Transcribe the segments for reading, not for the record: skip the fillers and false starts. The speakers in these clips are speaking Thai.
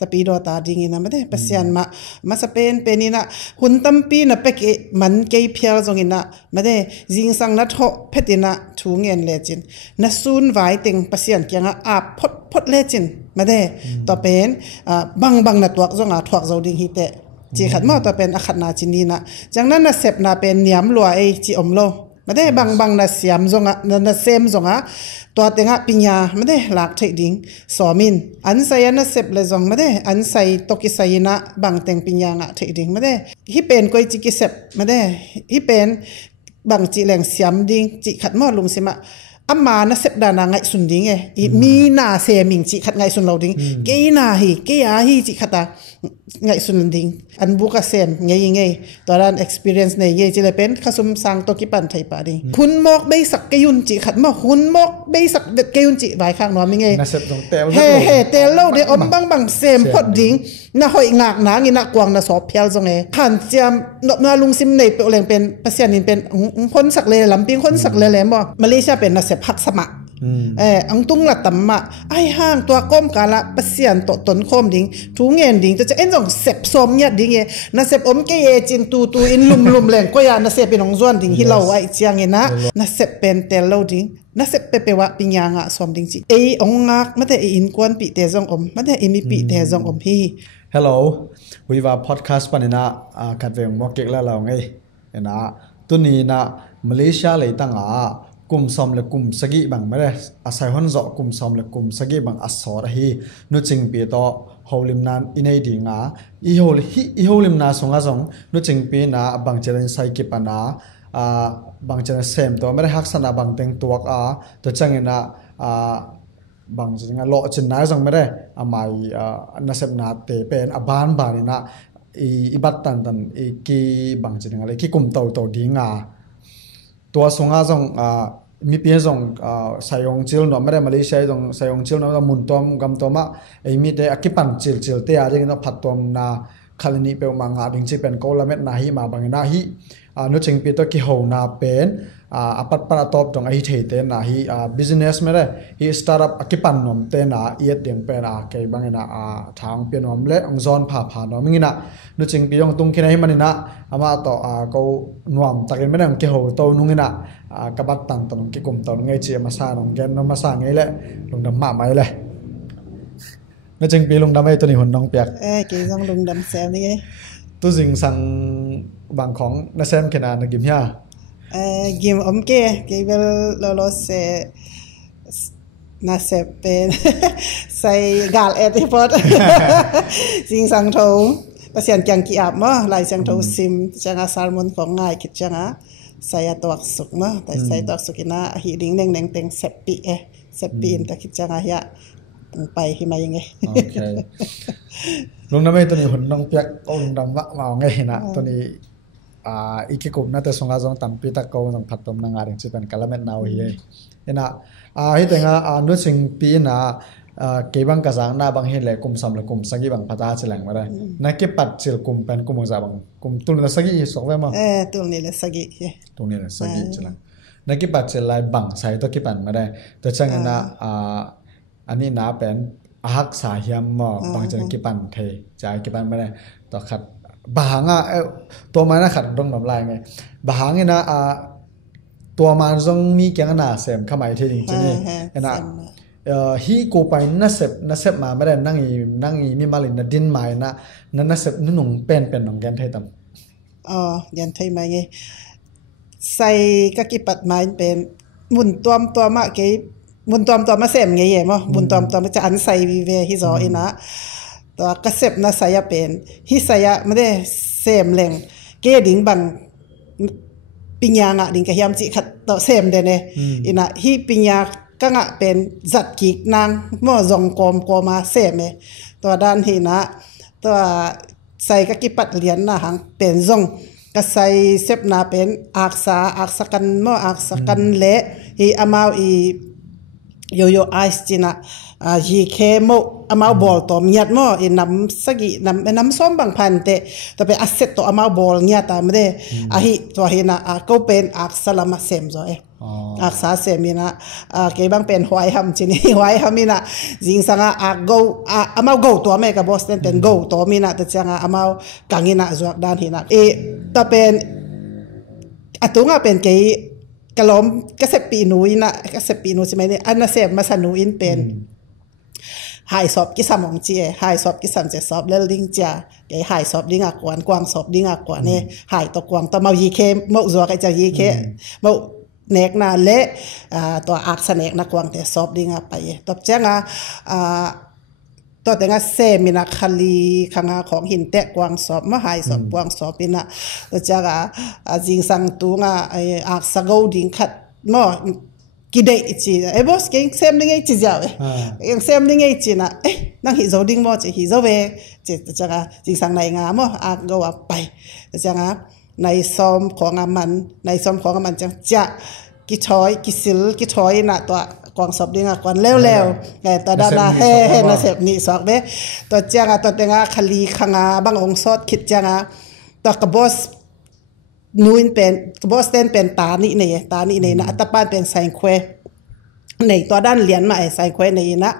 tapi do ta ding ina made pasian ma sa pen penina hun tampi na pe ke man ke phial zong ina made jing sang na tho phetina thungen le chin na sun vai teng pasian kyanga a phot le chin made to pen bang na tuak zonga thuak zo ding hi te chi khat ma to pen a khat na chini na jangna na sep na pen niam lua e chi omlo made bang na siam zonga na sem zonga to tenga pinya made lak thei ding somin an saya na sep le zong made an sai toki sayina bang teng pinya nga thei ding made hi pen koi chi ki sep made hi pen bang chi leng siam ding chi khat mo lung sima amma na sep da na ngai sun ding e mi na se ming chi khat ngai sun lo ding ke na hi ke ya hi chi khata ngai sun ding an buka sem ngai to ran experience nei ye chi le pen khasum sang to ki pan thai pa ding hun mok bei sak ke yun chi khat ma hun mok bei sak det ke yun chi vai khang no mi ngai na sep dong tel he tel lo de om bang sem phot ding na hoi ngak na ngi na kwang na so phial zong e khan chiam no na lung sim nei pe leng pen pasian nin pen hon sak le lamping hon sak le mo Malaysia pen na sep hak sama ang tung la tamma ai hang tua kom kala pasian to ton khom ding thu ngen ding cha en jong sep som nya ding e na sep om ke e chin tu in lum leng ko ya na sep pinong zon ding hi lo ai chiang e na sep pen tel lo ding na sep pe wa pinya nga som ding chi e ong ngak mate e in kwan pi te jong om mate e mi pi te jong om hi hello we have podcast panina katweng mokek la law ngai ena tuni na Malaysia le tanga kum som le kum sagi bang mare asai hon zo kum som le kum sagi bang asor hi nu ching pi to holim nan inei dinga i holim na songa jong nu ching pi na bang cheren sai ki pana bang cheren sem to mare hak sana bang teng tuak to changena bang jinga lo chin na jong mare amai na sep na te pen aban bani na i bat tan ki bang jinga le ki kum to dinga tua songa jong mi pia jong sayong chil no mare Malaysia jong sayong chil no mun tom gam toma ei mi te akipan chil te ari no phatom na khalni pe manga ding chi pen ko lamet na hi ma bang na hi no ching pi to ki ho na pen apat para top dong ai thei te na hi business mere hi startup akipan nom te na iet ding pe na ke bang na thang pe nom le ong zon pha no mingina no ching pi yong tung khina hi manina ama to ko nuam takin menang ke ho to nungina kabat tan ton ki kum ton ngai chi masa nong gen no masa ngai le lung dam ma mai le no ching pi lung dam ai to ni hon nong piak ke jong lung dam sem ni ngai tu jing sang bang khong na sem khena na gim ya game om ke bel lo se na se pen sai gal et pot sing sang tho pasian kyang ki ap ma lai sang tho sim changa salmon ko ngai kit changa saya tok suk ma tai sai tok sukina hi ding neng teng sepi in ta kit changa ya pai hi mai nge okay lung na mai to ni hon nong piak ong dam ma ngai na to ni ikikup na te songa jong tampi ta ko nang phatom na ngaring chipen kalamet naw hi ena hi tenga nu sing pi na ke bang ka jang na bang he le kum sam le kum sagi bang phata chilang mara na ke pat chil kum pen kum za bang kum tul na sagi sok ve ma tul ni le sagi chilang na ke pat chil lai bang sai to ki pan mara to chang na ani na pen ahak sa hiam ma bang chang ki pan the chai ki pan mara to khat bahanga to mana khat dong nom lai ngai bahanga na to man jong mi kyang na sem khamai the ding chini ena hi ko pai na sep ma mare nangi mi malin na din mai na sep nung pen nong gan thai tam yan thai mai ngai sai ka ki pat mai pen mun tuam ma ke mun tuam ma sem ngai ye mo mun tuam cha an sai vi ve hi zo ina to ka sep na saya pen hi saya made sem leng ke ding bang pinya nga ding ka hiam chi khat to sem de ne ina hi pinya ka nga pen zat ki nang mo zong kom ma sem e to dan hi na to sai ka ki pat lian na hang pen zong ka sai sep na pen aksa kan le hi amau i yo ice china ji khemo amau bol to miat mo inam sagi nam som bang phan te to pe asset to amau bol nya ta mde a hi to hina ko pen ak salama sem zo อักษาเสมีนะเก็บบังเป็นหวยหำจีนี่หวยหำมีนะจิงสังอาgoอามาgoตัวไม่กับบอสเตนเป็นgoตัวมีนะแต่จังอามากังอินะจวกด้านหินะต่อเป็นตุงเป็นเกยกะล้มกะเสปีนูอินะกะเสปีนูใช่ไหมเนี่ยอันน่ะเสพมาสนูอินเป็นหายสอบกิสมองเจียหายสอบกิสมเจสอบเลลิงจ้าเกยหายสอบดิ้งกวนกวางสอบดิ้งกวนเนี่ยหายตัวกวางตัวมายีเคมาจวกไอจะยีเคมาเนกนาเละตัวอักษรเนกนักวางแต่สอบดิ้งไปตบแจ้งตัวแต่งเซมินักคลีขังของหินเตะกวางสอบมาหายสอบกวางสอบปีน่ะตัวจ้าจิงสังตุงอักษรกูดิ้งขัดมอกิเดอิจีบอสเก่งเซมดิ้งไอจีเจ้ายังเซมดิ้งไอจีน่ะนั่งหิโซดิ้งมอจีหิโซเวจีตัวจ้าจิงสังในงามออักกูไปตัวจ้าในซ้อมของมันในซ้อมของมันจังจะกิชอยกิสิลกิชอยน่ะตัวกวางสอบดิ้งกวนเร็วๆไงตัวด้านเฮ้น่ะเสพนี่สอกเบ้ตัวจังตัวแต่งคลีขังบางองค์สดคิดจังตัวกบอสนูนเป็นกบอสเต้นเป็นตานี่เนี่ยนะอัตปานเป็นไซเควในตัวด้านเหรียญมาไซเควในนะ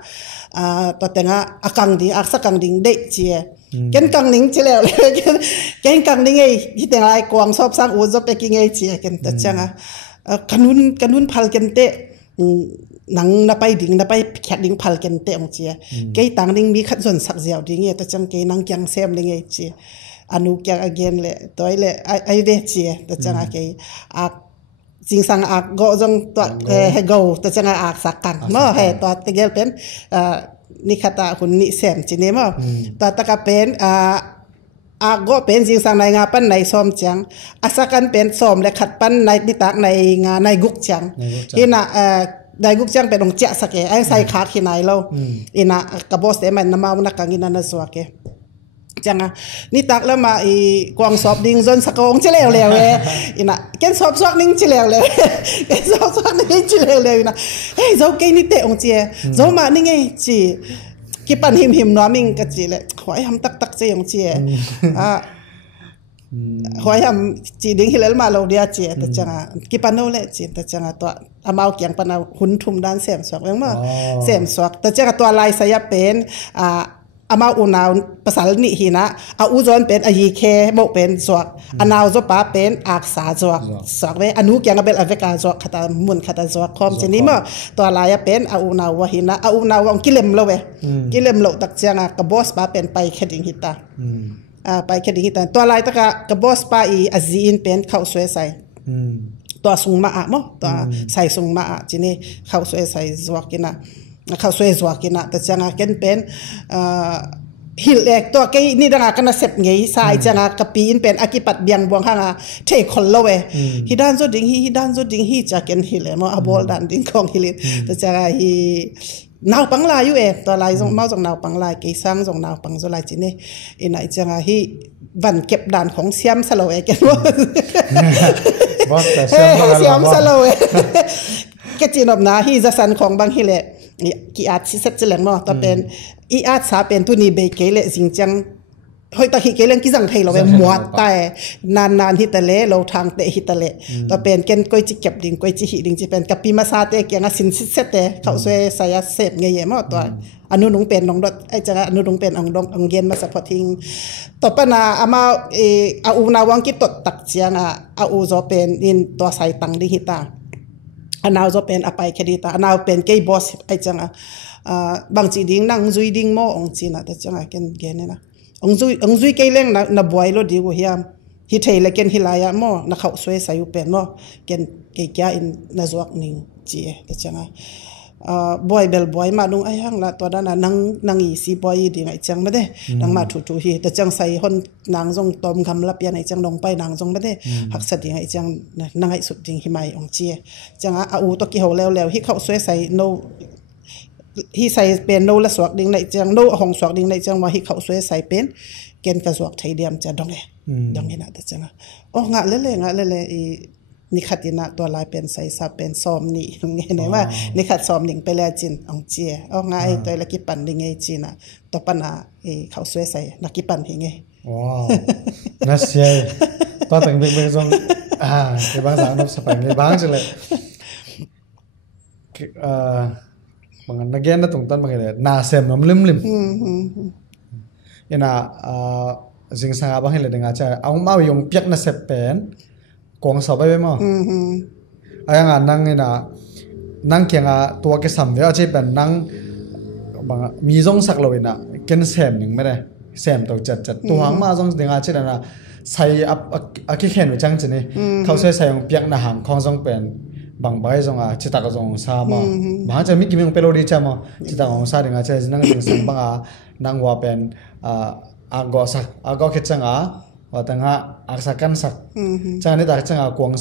ตัวแต่งอากังดิ้งอักษกังดิ้งเด็กเจียกันกังดิ้งเฉลี่ยเลยกันกังดิ้งไอ้ที่แต่งไอ้กวางสอบสร้างอุจจาระกิงไอ้เจียกันตัวจังkanuun phal kente nang na pai ding na pai khat ding phal kente ong chia ke tang ding mi khat zon sak jiao ding ye ta chang ke nang kyang sem ding ye chi anu kyang again le toile ai ve chi ta chang ke a jing sang a go jong to he go ta chang a sak kan mo he to te gel pen ni khata hun ni sem chi ne mo to ta ka pen goเป็นจิงสังในงาปั้นในซ้อมจังอาศักันเป็นซ้อมและขัดปั้นในนิตากในงาในกุกจังที่น่ะในกุกจังเป็นองเจาะสักแกไอ้ใส่ขาขี้ไหนเราอีน่ะกระบอกเสมันน้ำมันนักกังอินนั่นสัวแกจังนิตากแล้วมาอีกวางสอบดิ้งจนสกองเฉลียวเลยอีน่ะแกนสอบสวกนิ่งเฉลียวเลยแกนสอบสวกนิ่งเฉลียวเลยอีน่ะเฮ้ยเจ้าแกนี่เตะองเจียเจ้ามานี่ไงจีกิปันหิมนัวมิงกะจีเลยหอยทำตักเจียงเจียหอยทำจีดิ้งฮิเลลมาเราเดียเจียแต่จังกิปันโนเล่จีแต่จังตัวอามาเกียงปันเอาหุ่นทุ่มด้านเสียมสวกยังมั้งเสียมสวกแต่จังตัวลายสยามเป็นอามาอุณาวภาษาหนีหินะอาอุจอนเป็นอายีเคโมเป็นสวกอนาวจป้าเป็นอักษาสวกสวกเวอนุเกียงเป็นอเวกาสวกขตามุนขตาสวกคอมเจนี้มั้งตัวลายเป็นอาอุนาวหินะอาอุนาวองกิเลมเราเวกิเลมเราตักเจียงกระบอสป้าเป็นไปแค่ดิ่งหิตาไปแค่ดิ่งหิตาตัวลายตะกระบอสป้าอีอาจีนเป็นเข้าสวยใส่ตัวสุงมาอะมั้งตัวใส่สุงมาอะจีนี่เข้าสวยใส่สวกกินะเขาสวยสวกินะแต่จังกันเป็นฮิลเอกตัวแกนี่ดังกันนะเสพไงสายจังกะปีนเป็นอากิปัดเบียงบวงห่างเทคนละเวฮิด้านโซดิ้งฮีจะกันฮิลมาอบอลดันดิ้งของฮิลแต่จังฮีนาวปังลายอยู่ตัวลายส่งมาส่งนาวปังลายกีซังส่งนาวปังโซลายจีนี่อินัยจังฮีวันเก็บด่านของเสียมสโลเอกันว่าเสียมสโลเอก็จีนอบนาฮีจะสันของบางฮิเลกี่อาจสิเสร็จเรื่องมั้งแต่เป็นอีอาจสาเป็นตัวนี้เบเกเลจริงจังเฮ้ยตาฮิเกเลงกิจังไทยเราเป็นหมวดแต่นานฮิตเลเราทางเตฮิตเลแต่เป็นเกณฑ์ก้อยจิเก็บดิ่งก้อยจิหิดิ่งจะเป็นกับปีมาซาเตเกียงสินเสร็จเตเขาช่วยใส่เสพเงี้ยมั้งตัวอนุนงเป็นนงดไอจังอนุนงเป็นองเย็นมาสัพทิงต่อไปนะอามาอาอูนาวังกิตตักเจียงอาอูจะเป็นอินตัวใส่ตังดิฮิตาอนาวจะเป็นอภัยคดีตาอนาวเป็นเกย์บอสไอจังบางจีดิ้งนั่งจุยดิ้งโมองจีน่ะแต่จังกันเกณฑ์นะองจุยเกย์เล่งนะบวยรถดีกว่าเฮียมฮิเทเลเกนฮิลายะโมนักเขาสวยใส่ยุเป็นโมเกณฑ์เกย์แก่อินนาจวกนิงจีแต่จังบอยเบลบอยมาดุงไอ้ห้างละตัวนั้นนางอีสีบอยดีไงจังไม่ได้นางมาถูฮีแต่จังใส่คนนางจงตอมคำรับยันไอ้จังลงไปนางจงไม่ได้หักสติไอ้จังนางไอ้สุดจริงหิมายองเจียจังอาอูตัวกี่หัวแล้วที่เขาสวยใส่โนที่ใส่เป็นโนละสวกดิ่งในจังโนหงสวกดิ่งในจังว่าที่เขาสวยใส่เป็นเกณฑ์กระสวกไทยเดียมจะดองเลยนะแต่จังโอ้งะเล่นิขัดยินะตัวลายเป็นใส่ซับเป็นซอมนี่ไงไหนว่านิขัดซอมหนิงไปแล้วจินองเจียเอาไงตัวละกิปันดิ่งไงจีน่ะตัวปัญหาเขาสวยใส่นักกิปันยังไงว้าวน่าเสียตัวแต่งเด็กๆจงที่บางสาวนับสมัยในบางจังเลย บางนักเรียนน่ะตรงต้นบางเลยนาเซมน้ำลิมina jing sanga bang hele denga cha ang ma yong piak na sep pen kong sa ba mo ayanga nang ina nang kenga tua ke sam ya che pen nang bang mi jong sak lo ina ken sem ning me de sem to chat tu hang ma jong denga che na sai a ki khen chang che ni thau se sai yong piak na hang khong jong pen bang bai jong a chita ka jong sa ma ba cha mi ki meng pelodi cha ma chita jong sa denga che nang jing sam bang a nang wa pen ago kechanga watanga aksakan sak changa ni ta changa kwang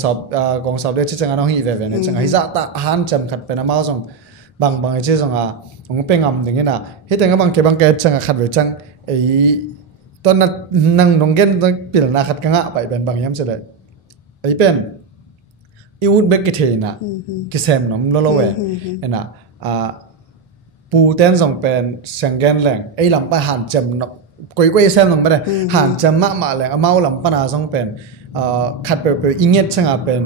sob de changa no hi ve ve ne changa hi za ta han cham khat pe na ma jong bang che jong a ong pe ngam ding na hi tenga bang ke changa khat ve chang ei ton na nang nong gen pil na khat kanga pai ben bang yam che le ei pen I would back it na ki sem nom lo we ena pu ten jong pen sangen leng ei lam pa han cham no koi sem nong ba de han cham ma leng amau lam pa na jong pen khat pe inget changa pen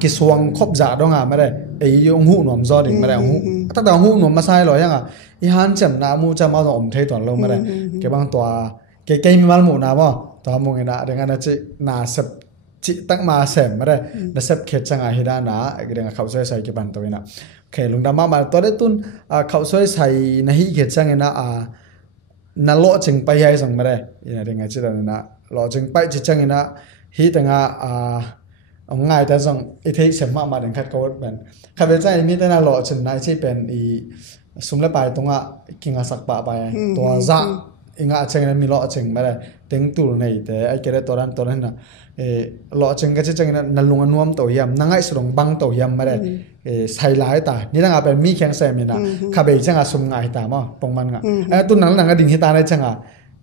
ki suang khop za dong a ma de ei yong hu nom zo ding ma de hu ta da hu nom ma sai lo yang a I han cham na mu cham ma om thei ton lo ma de ke bang twa ke mi mal mu na mo to mu nge na de nga na chi na sep chi tak ma sem ma de na sep khet changa hi da na ke de nga khau sai ke ban to ina ke lung da ma to de tun khau sai na hi khet chang na na lo ching pai hai song ma de ina de nga chi da na lo ching pai chi chang ina hi ta nga ông ngài ta rằng ý thấy xem mà đến khách câu bên khách về trái mi ta là lộ trình này chỉ bên ý sum lại bài tung kinh ngạc sắc bài tua dạ ý ngã trình này mi lộ trình mà đây tiếng tủ này để ai kể tôi đang là lộ trình cái trình này là lùng anh nuông tổ yam năng ai sử dụng băng tổ yam mà đây sai lái ta như là bên mi khen xem na khách về chẳng là sum ngài ta mà bông man ngà tôi năng cái đình hi ta này chẳng à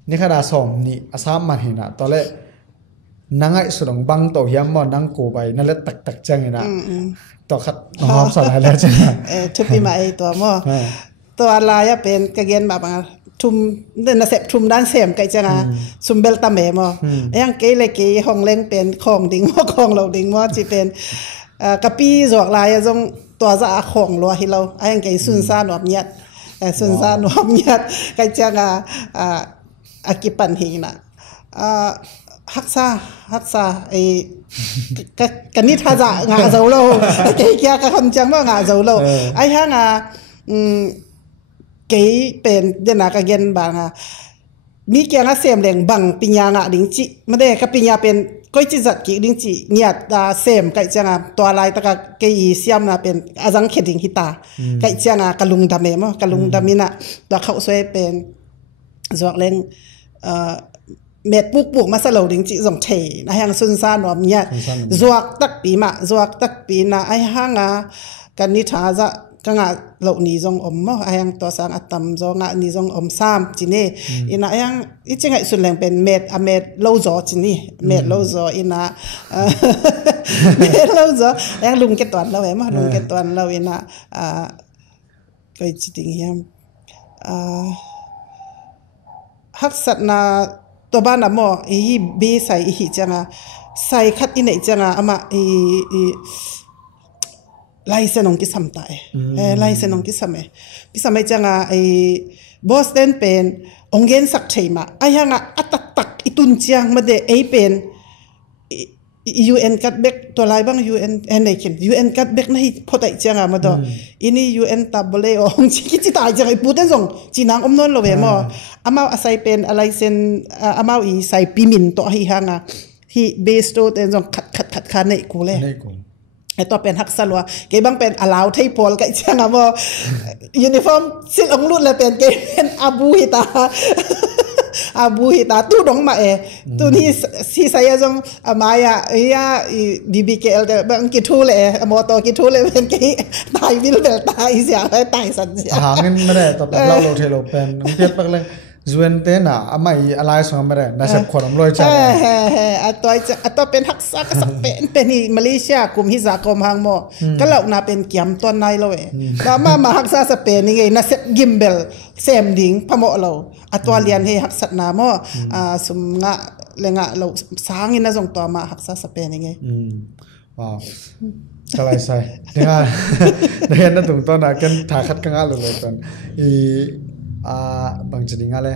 như khách đã xóm ni asam mà hi na tôi lại nangai sudong bang to hiam mo nang ko bai na le tak chang ina to khat hom sa la le chang thupi mai to mo to ala ya pen ka gen ba bang thum na sep thum dan sem kai changa sumbel ta me mo yang ke le ke hong leng pen khong ding mo khong lo ding mo chi pen ka pi jok la ya jong to za khong lo hi lo ayang ke sun sa nop nyat sun sa nop nyat kai changa akipan hi na hắc sa cái nít tha dạ ngã dầu lâu cái kia cái con trắng mà ngã dầu lâu ai ha ngà cái bên đây là cái gen bằng mi kia ngã xem đèn bằng pin nhà ngã đính chị mà đây cái pin nhà bên coi chỉ giật kỹ đính chị nhiệt xem cái chẳng à toa lại ta cái xem là bên azang khét đính hita cái chẳng à cái lung đam em cái lung đam mina ta khâu xoay bên giọt lên mệt buộc mà sao lâu đến chị dòng chảy ai hàng xuân san nóm nhạt ruột tắc bí na ai hàng cái ní thà ra cái ngã lậu ní dòng ôm mà ai hàng to sang atam do ngã ní dòng ôm sam chỉ nè ina ai hàng ít chừng ngày xuân leng bên mệt lâu gió chỉ nè mệt lâu gió ina mệt lâu gió ai hàng lùng cái toàn lâu em mà lùng cái toàn lâu ina cái chỉ tình hiểm hắc sát na to ba na mo hi be sai hi changa sai khat in nei changa ama lai se nong ki sam ta lai se nong ki same changa Boston pen ongen sak theima ai hanga atak itun chiang ma de ei pen UN cut back to lai bang UN enekin UN cut back na hi photai changa ma do ini UN tabole ong chi chi tai chang iputen jong chinang omnon lo we mo amau asai pen alai sen amau I sai pimin to hi hanga hi base to ten jong khat khan nei ku le to pen hak salwa ke bang pen allow thai pol kai changa mo uniform sil ong lut le pen ke pen abu hita tu dong ma tu ni si saya jong amaya ya DBKL de bang ki thu le moto ki thu le pen ki tai bil bel tai sia tai san sia hangin ma de to lo thelo pen ong piet pak le zuen te na amai alai song ma de na sep khoram loi cha atoi pen hak sa ka sak pen ni Malaysia kum hi za kom hang mo ka lauk na pen kiam ton nai lo da ma hak sa sa pen ni na sep gimbal sem ding phamo lo atwa lian he hak sat na mo sum nga lenga lo sang ina jong to ma hak sa pen ni wow kalai sai dengan dengan na tung to na kan thakat ka nga lo ton I bang jadi nga le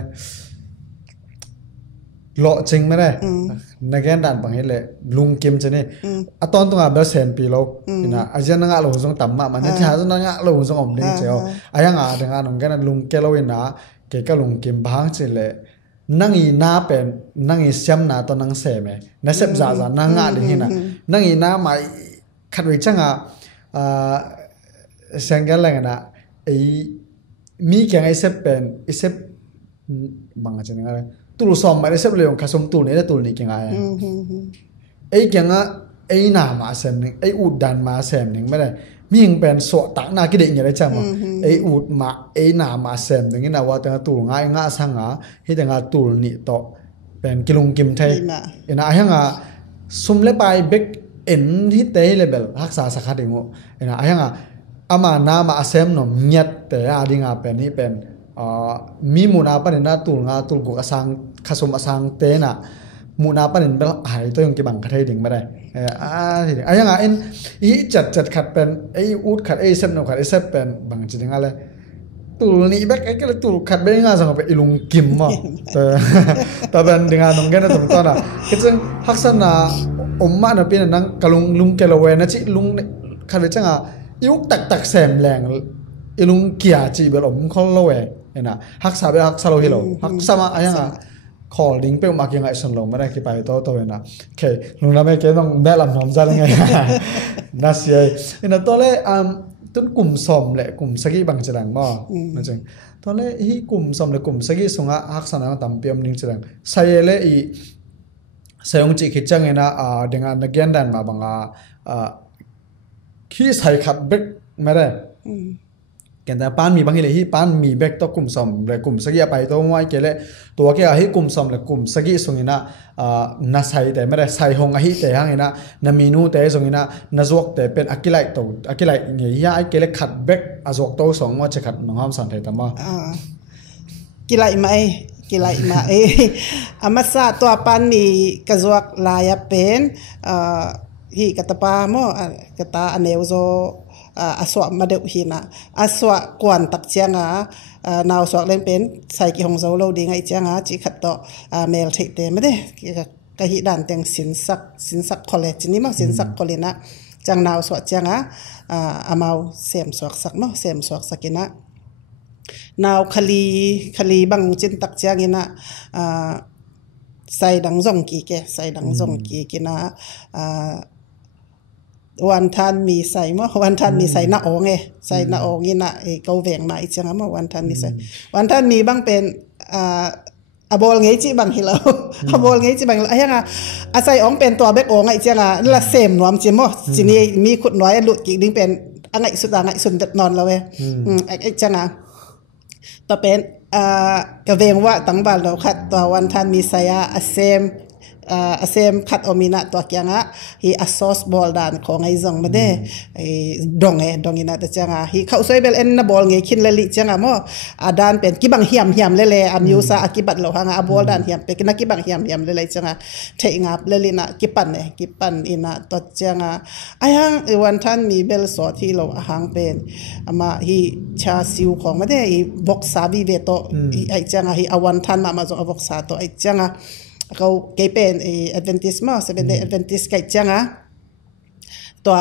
lo ching ma le na gen dan bang hele lung kim chane aton to nga ba sen pi lo ina ajan nga lo jong tam ma man cha jong nga lo jong om ding cheo aya nga dengan nong gen lung ke lo ina ke ka lung kim bang chile nangi na pen nangi siam na to nang se me na sep za za na nga de hina nangi na mai khat wi changa sangal la na ai mi kyang ai sep pen I sep bang cha nga tul som ma sep leong ka som tul ne tul ni kyang ai ai kyang ai na ma sem ning ai ud dan ma sem ning ma mi ing pen so ta na ki de nya le chama ai ud ma ai na ma sem ning na wa ta tul nga nga sanga hi ta nga tul ni to pen kilung kim thai ina ai nga sum le bai bek en hi te level haksa sakha dingo ina ai nga ama na ma asem no nyat te adinga pen ni pen mi muna pa na tul nga tul ku asang khasum asang te na muna pa nin bel hai to yong ki bang khathai ding ma dai thì ai nga en I chặt khat pen ai ut khat ai sem no khat ai sep pen bang chi dinga le tul ni bek ai ke tul khat be nga sang pe ilung kim ma ta ben dinga nong gen tum to na kitchen haksan na umma na pin nang kalung lung ke lo we na chi lung khat le changa yuk tak sem leng ilung kia chi bel om khol lo we ena haksa be haksa lo hi lo haksa ma ai nga calling pe ma ki ngai son lo ma da ki pai to na okay lung na me ke nong be lam nom za ngai na sia ina to le tun kum som le kum sagi bang chang ma na chang to le hi kum som le kum sagi sunga haksa na tam piam ning chang sai le I sayong chi khichang ena dengan na gen dan ma banga khi sai khat bek ma da ken da pan mi bang le hi pan mi bek to kum som le kum sagi pai to mai ke le to ke hi kum som le kum sagi sungina na sai te ma da sai hong a hi te hang ina na minu te sungina na jok te pen akilai nge ya ai ke le khat bek azok to song ma che khat nong ham san the ta ma kilai ma amasa to pan mi kazuak laya pen hi katapa mo kata aneu zo aswa madeu hina aswa kwan tak chianga naw swak len pen sai ki hong zo lo ding ai chianga chi khat to mel thei te ma de ka hi dan teng sin sak college ni ma sin sak kolina chang naw swak chianga amau sem swak sak no sem swak sakina naw khali bang chin tak chiangina sai dang zong ki kinaวันทันมีใส่เมื่อวันทันมีใส่หน้าอกไงใส่หน้าอกนี่นะเกาแหวงมาอีกจังเมื่อวันทันมีใส่วันทันมีบางเป็นอบอลไงจีบางฮิโลอบอลไงจีบางไอ้ยังอาศัยองเป็นตัวเบกองไอ้จังละเสมนวมจีมั้งจีนี่มีขุดน้อยหลุดกิ่งดิ้งเป็นอังไงสุดนอนแล้วเว้ยไอ้จังต่อเป็นกระเวงว่าตั้งบ้านเราคัดตัววันทันมีใส่asem khat omina to kyanga hi asos ball dan khong ai zong ma de dong ina ta changa hi khausoi bel en na ball nge khin lali changa mo adan pen ki bang hiam le amyusa akibat lo hanga ball dan hiam pe kina ki bang hiam le changa thei ngap leli na ki pan ina to changa ayang wan than mi bel so thi lo ahang pen ama hi cha siu khong ma de hi box sabi ve to ai changa hi awan than ma zo box sa to ai changaเขาเกเป็นAdventist มั้งSeventh-day Adventist ไก่จังอ่ะตัว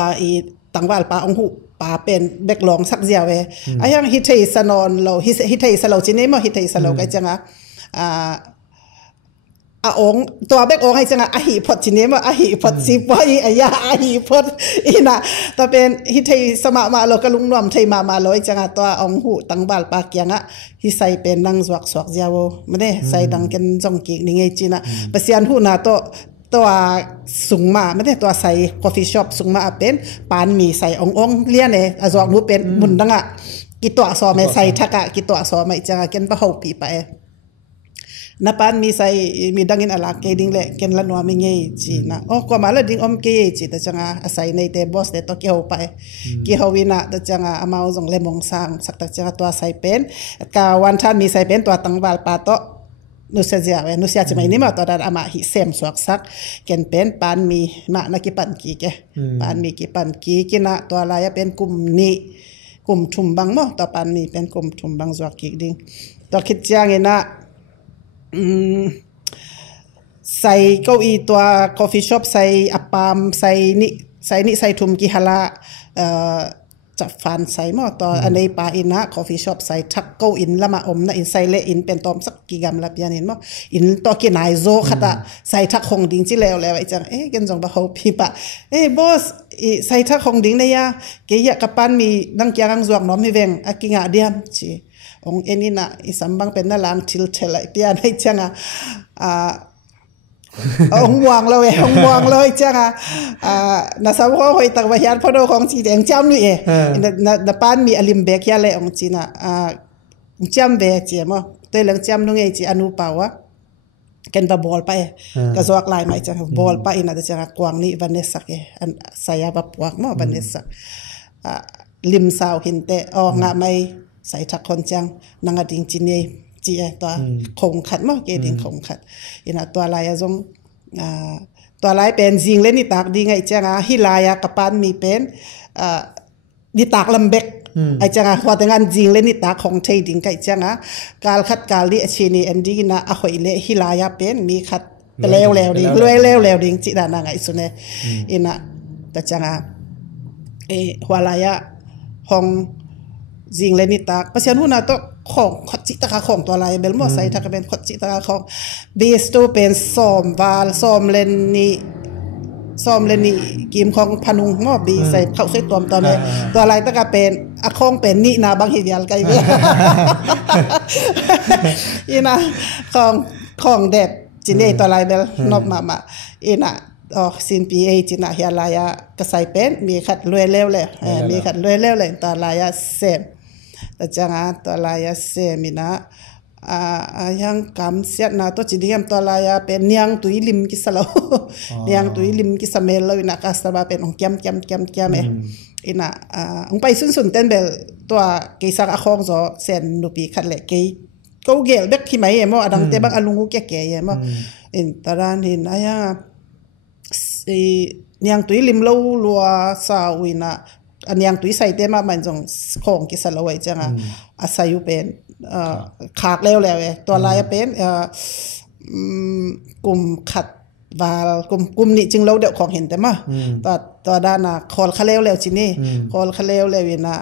ต่างว่าป่าองหูป่าเป็นเบกลองสักเดียวเว้ยไอ้ยังฮิตเทสนอนเราฮิตเทสเราจีนี่มั้งฮิตเทสเราไก่จังอ่ะองตัวเบกองให้จังอ่ะหิพอดจีนี่มั้งหิพอดสิบว่าอยาหิพอดน่ะแต่เป็นฮิตเทสมาเราก็ลุงนวมเทมาเลยจังอ่ะตัวองหูต่างว่าป่าเกียงอ่ะที่ใส่เป็นนังสวกเดียวไม่ได้ใส่ดังกันจงกีนี่ไงจีน่ะประเสียนหูน่ะตัวสูงมาไม่ได้ตัวใส่ coffee shop สูงมาเป็นปานมีใส่องเลี้ยนเนี่ยอจอกนู้เป็นมุนดังอ่ะกี่ตัวซอไม่ใส่ทักอ่ะกี่ตัวซอไม่จังกันบ่เฮาปีไปนับปานมีใส่มีดังอินอะไรเกดิ้งเละกันละนัวไม่เงี้ยจีน่ะโอ้ก็มาแล้วดิ้งเกยจีแต่จังอ่ะใส่ในเตบอสเดตัวเกี่ยวไปเกี่ยววินะแต่จังอ่ะมาเอาส่งเลมงสร้างสักแต่จังตัวใส่เป็นกาวันทันมีใส่เป็นตัวตั้งบาลปาโต นุเสียเวนุเสียจะไม่นี่มาตอนนั้นอามาหิเซมสวกซักเก็นเป็นปานมีมานักกิปันกีแกปานมีกิปันกีกินะตัวอะไรเป็นกลุ่มนี้กลุ่มทุมบังมั้งต่อปานมีเป็นกลุ่มทุมบังสวกกิดิ่งตัวคิดจางเงินะใส่เก้าอี้ตัว coffee shop ใส่อัปปามใส่นี่ใส่ทุมกิฮาละจะฟันใส่หม้อต่ออันนี้ปาอินนะ coffee shop ใส่ทักเก้าอินละมาอมนะอินใส่เละอินเป็นตอมสักกี่กรัมละเปียนินมั้งอินตัวกินายโซขัดใส่ทักคงดิ้งจิแล้วไอ้จังกันจงบะเขาพี่ปะบอสใส่ทักคงดิ้งเนี่ยเกี่ยกับปันมีดังเกียงจวกน้อมมีเวงอากิงาเดียมจีองเอ็นี่นะอิสัมบังเป็นน่าล้างทิลเทลไอเปียนให้จังองวางเลยองวางเลยจังน่าสาวเขาคอยตักวิญญาณพอดูของจีแดงจำนี่น่าปานมีอลิมเบกยาเลยองจีน่ะจำเบกจีมั้งตัวเรื่องจำนู่นไงจีอนุปาวะกันบอลไปก็สวักลายไหมจังบอลไปน่ะจังกวางนี่วันเนสักอันสายแบบปวกมั้งวันเนสักลิมสาวหินเตงะไม่ใส่ทักคนจังนางดิ่งจีนี่จีตัวคงขัดมั้งเกดิ่งคงขัดอินะตัวลายจงตัวลายเป็นจิงเล่นนี่ตากดีไงจังฮิลายกับปานมีเป็นนี่ตากลำเบกไอ้จังว่าแต่งานจิงเล่นนี่ตากของไทยดิ่งไงจังการขัดการลิเชนีอันดีนะอ่ะหอยเละฮิลายเป็นมีขัดเร็วดิ่งรวยเร็วดิ่งจีดานางไงสุดเนี่ยอินะแต่จังหัวลายห้องจิงเล่นนี่ตากเพราะฉะนั้นหัวหน้าต้องของขัดจิตตะของตัวอะไรเบลมอใส่ถ้าก็เป็นขัดจิตตะของเบสตูเป็นซ้อมวาลซ้อมเล่นนี่กิมของพนุงมอบีใส่เข้าใส่ตัวนี้ตัวอะไรตะก็เป็นอะของเป็นนี่นาบางทีเดียวกันเว้ยอีน่ะของเด็ดจินเอตัวอะไรเบลนอบมาอีน่ะสินปีจิน่ะเฮียลายะก็ใส่เป็นมีขัดรวยเร็วเลยมีขัดรวยเร็วเลยตัวลายะเซมแต่จังตัวลายเสมินะยังกำเสียนะตัวจีดีมตัวลายเป็นเนียงตุยลิมกิสลาวเนียงตุยลิมกิสเมลเลยนะกัสตาบาเป็นองแกมอินะองไปสุนเต้นเบลตัวเกสักอคองโซเซนนุปีขัดเล็กก็เกลเบ็กที่ไหมเอมอดังเตบังอลุงกุแก่เอมออินตารานหินเนียงตุยลิมลาวลัวสาวินะอันยังตุยใส่เต็มมันจงของกิสละไว้จังอาศัยอยู่เป็นขากแล้วตัวลายเป็นกลุ่มขัดวาลกลุ่มนี้จึงเราเดี๋ยวของเห็นแต่มาตัวด้านน่ะคอลคาเลวแล้วจินี่คอลคาเลวแล้ววินะ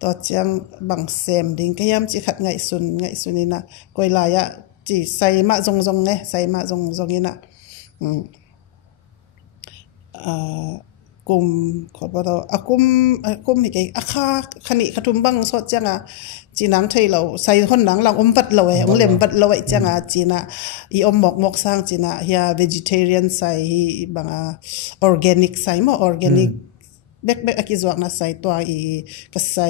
ตัวจังบังเซมดิ้งก็ยามจิขัดไงสุนนี่นะก้อยลายจีใส่มาจงไงใส่มาจงนี่นะกลุ่มขอบอกว่ากลุ่มนี่ไงค่าขณิขทุมบังสดจังจีนังไทยเราใส่คนหนังหลังวัดเราเล่มวัดเราจังจีน่ะอีหมกสร้างจีน่ะเฮีย vegetarian ใส่บางorganic ใส่หม้อ organic เบ็กอกิจวักนะใส่ตัวก็ใส่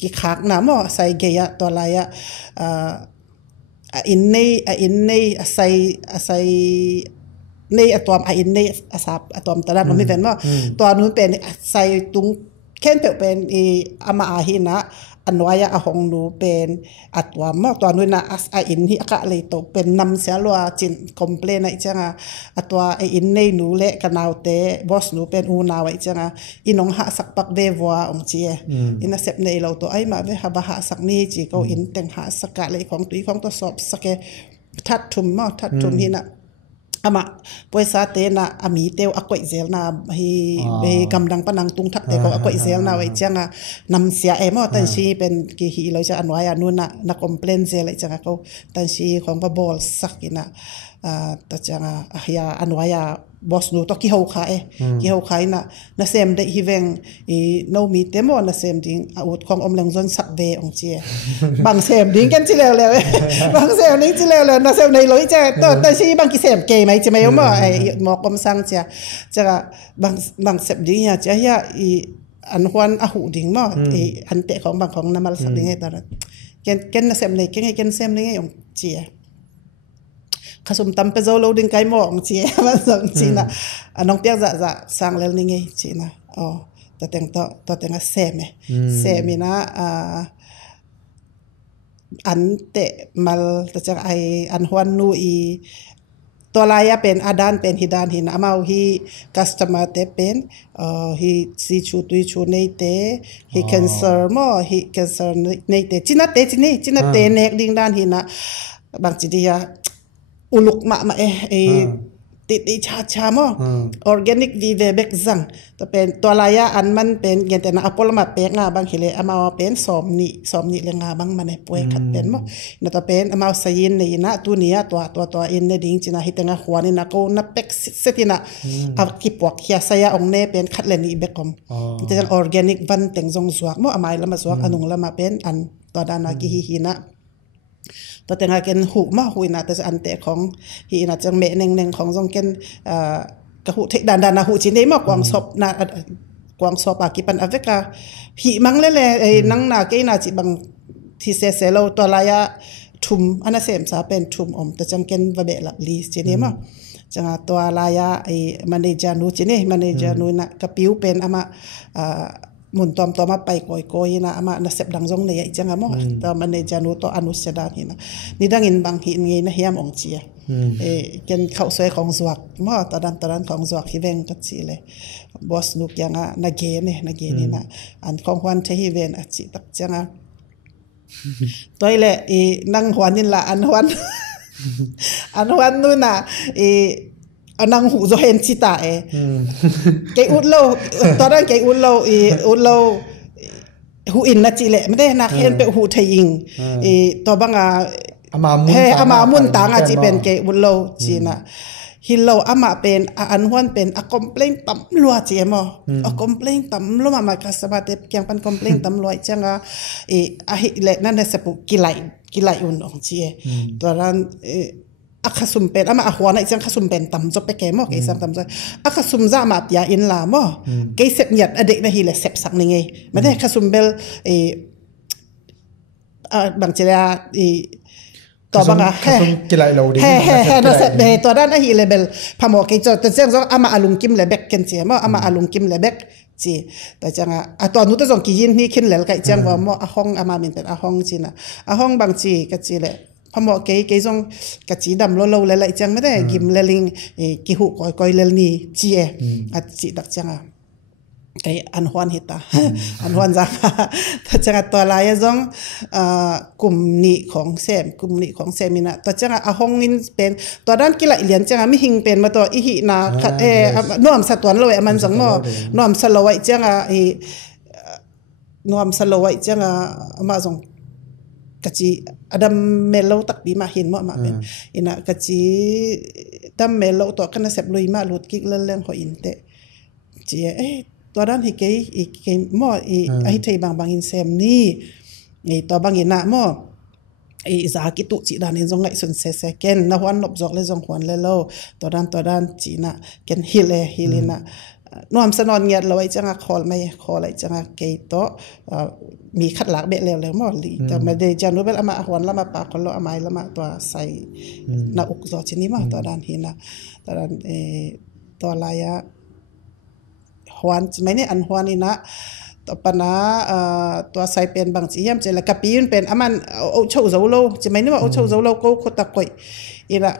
กิขากนะหม้อใส่เกียตัวลายอินนี่ใส่ในอะตอมอินในอาสาอะตอมตะนั้นมันไม่เป็นว่าตัวนู้นเป็นใส่ตุงแค่เป็นอามาอาหินะอันวายอะหงนูเป็นอะตอมตัวนู้นนะอินที่อะเลยตกเป็นนำเสียลัวจินคอมเพลนไอ้จังอะตัวอินในหนูเละกันเอาเตบอสหนูเป็นอูนาวไอ้จังอินองหาสักปักเบวัวองเจียอินเสพในเราตัวไอ้มาเวหาบหาสักนี่จีก็อินแต่งหาสักกะเลยของตุยของตัวสอบสักทัดทุมหินะama poisa te na ami teu akoi zel na hi be gamdang panang tung thak te ko akoi zel na wai changa nam sia emo tan si pen ki hi lo cha anwaya nu na complain zel ai changa ko tan si khong ba bol sakina ta changa ahya anwaya boss nu to ki ho kha na sem de hi veng no mi te mo na sem ding out khong om lang zon sak ve ong che bang sem ding kan chi le bang sem ding chi le na sem nei loi cha to ta si bang ki sem ke mai che mai mo ai mo kom sang cha bang sem ding ya cha ya an hwan a hu ding mo an te khong bang khong namal sak ding ai ta ken na sem nei ken sem nei ong cheขสมตำไปเจ้าโลดึงไก่หมองจีมาส่งจีน่ะน้องเปียกจะสร้างแล้วนี่ไงจีน่ะตัวแต่งเสมนะ อันเตะมัลแต่จังไออันฮวนนูอีตัวลายเป็นอาดานเป็นฮิดานหินอามาฮีคัสตอมาเตเป็นฮีซีชูตุยชูเนเตฮีแคนเซอร์มอฮีแคนเซอร์เนเตจินัตเตจินี่จินัตเตเนกดิ้งดานหินะบางจีดียาอุลุกมาติชามอออร์แกนิกวีเวเบกซังแต่เป็นตัวลายอันมันเป็นเงี้ยแต่นะอพอลมาเป็นงาบางทีเลยอามาเป็นสอมนี่เลยงาบางมันป่วยขัดเป็นมั้งนั่นแต่เป็นอามาใส่ยินในนะตัวนี้ตัวอินในดิ้งจีน่าฮิตงาขวานี่นะก็นับเป็กเซตินะเอาคิปวกเฮียใส่องเน่เป็นขัดเลนี่เบกคอมแต่จะออร์แกนิกวันเต็งจงสวกมั้งอามาละมาสวกอันนุงละมาเป็นอันตัวดานากิฮินะตัวแต่งกันหูมาหุยนะแต่อันเตะของฮีนะจังเมะเน่งของจงกันกระหูเทดานหูจีนี่มากกวางศพนะกวางศพอากิปันอเวกาฮีมังเลยไอ้นังนาเกนาจิบังที่เสเราตัวลายทุมอันนั้นเสมสาเป็นทุมแต่จังกันวะเบะละลีจีนี่มาจังตัวลายไอ้มันเนจานูจีนี่มันเนจานูนะกระปิ้วเป็นอามาหมุนตัวมาไปก่อยนะอามาน่ะเสพดังจงเนี่ยจังมั้งแต่มันในจานุตัวอนุสดานี่นะนี่ดังอินบางหินไงนะเฮียมองเจียกันเข้าสวยของสวักมั้งตอนนั้นของสวักที่เวงกัดจีเลยบอสนุกยังอ่ะนาเกนี่นะอันของวันที่เวงอ่ะจีตักจังอ่ะตัวเลยนั่งหวนนี่ละอันหวนนู่นน่ะนางหูจะเห็นชิตาแกอุดโลตอนนั้นแกอุดโลหูอินนะจีเละไม่ได้นักเห็นเป็นหูไทยิงตัวบังอามามุนตางอาจีเป็นแกอุดโลจีน่ะฮิโลอามาเป็นอันฮวนเป็นคอมเพลนตั้มลัวจีมั้งคอมเพลนตั้มลัวมาคัสมาเต็มแกงเป็นคอมเพลนตั้มลัวจังฮิเละนั่นเนี่ยสปุกิไลอุ่นของจีตัวนั้นขสุมเป็นอามาหัวในจังขสุมเป็นต่ำจบไปแก่หม้อไก่สังต่ำจบขสุมจะมาปยาอินลาหม้อไก่เสพหยัดเด็กนะฮีเลยเสพสักนึงไงไม่ได้ขสุมเบลบางเจ้าตัวบางอ่ะแฮ่นั่นเสพตัวด้านนะฮีเลยเบลพามอไก่จอแต่เจ้าอามาอาลุงกิมเลยเบกกันเจียหม้ออามาอาลุงกิมเลยเบกจีแต่จังตัวนู้นตัวจงกินนี่ขึ้นเลยไก่จังว่าหม้ออาห้องอามาเป็นอาห้องจีน่ะอาห้องบางจีก็จีเลยพอหมอเกยจงกะจีดำโลเลยจังไม่ได้กิมเลลิงกิหุก้อยเลนี่จีอัดจีดักจังไออันฮวนฮิตาอันฮวนจังถ้าจังตัวลายจงกลุ่มนี้ของเซมินะตัวจังอาหงอินเป็นตัวด้านกิเลเลียนจังไม่หิงเป็นมาตัวอีหินาน่วมสะตวนเลยมันจังหม้อน่วมสโลไว้จังน่วมสโลไว้จังมาจงกะจีอดัมเมโลตักบีมาเห็นมาเป็นอินะกะจีดัมเมโลตัวกันเสพลุยมาลุดกิกเรื่องของอินเตจีตัวด้านที่เกยมอไอไทยบางอินเซมนี่ตัวบางอินะมอสากิตุจีดานินจงไงสุนเสเกนนะวันลบจอกเลยจงหวนเลยโลตัวด้านจีนะเกนฮิเลนะนวมสนอนเงียดเราไว้จังคอลไม่คออะไรจังเกยโตมีขัดหลักเบะเร็วๆมอลีแต่ไม่ได้จันรู้เบลอามาหวนละมาปากคนละอาไม้ละมาตัวใส่หน้าอกจอชนิดมาตัวด้านหินนะตัวด้านตัวลายหวนไม่เนี่ยอันหวนนี่นะต่อปนะตัวใส่เป็นบางจีมเจละกะปีนเป็นอามันเอาโชว์เจ้าโลจะไม่เนี่ยว่าเอาโชว์เจ้าโลก็โคตรก่อยอีละ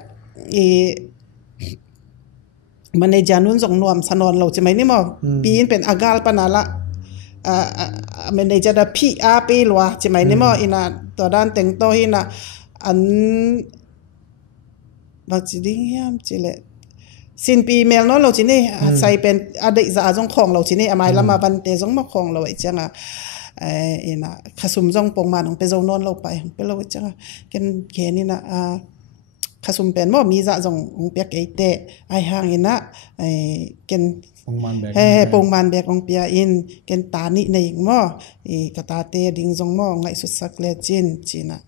มันในจานุนส่งนวมสนอนเราจะไม่นี่มั้งปีนเป็นอากาลปนาละมันในจะได้พี่ปีลัวจะไม่นี่มั้งอินะตัวด้านแต่งตัวอินะอันบางทีดิ้งยามจีเละสินปีเมลน้องเราจีนี่ใส่เป็นอดีตจะจงของเราจีนี่อามายละมาบันเตจงมาของเราไอ้จังอินะขสุมจงปงมาของไปจงนอนเราไปไปเราไอ้จังกันแค่นี้นะขสุมเป็นว่ามีจะจงเปียกไอเตะไอห่างอินะกันปงมันแบกของเปียอินกันตานี่ในหม้อกระตาเตดิ่งจงหม้อไงสุดสักเลจีนะ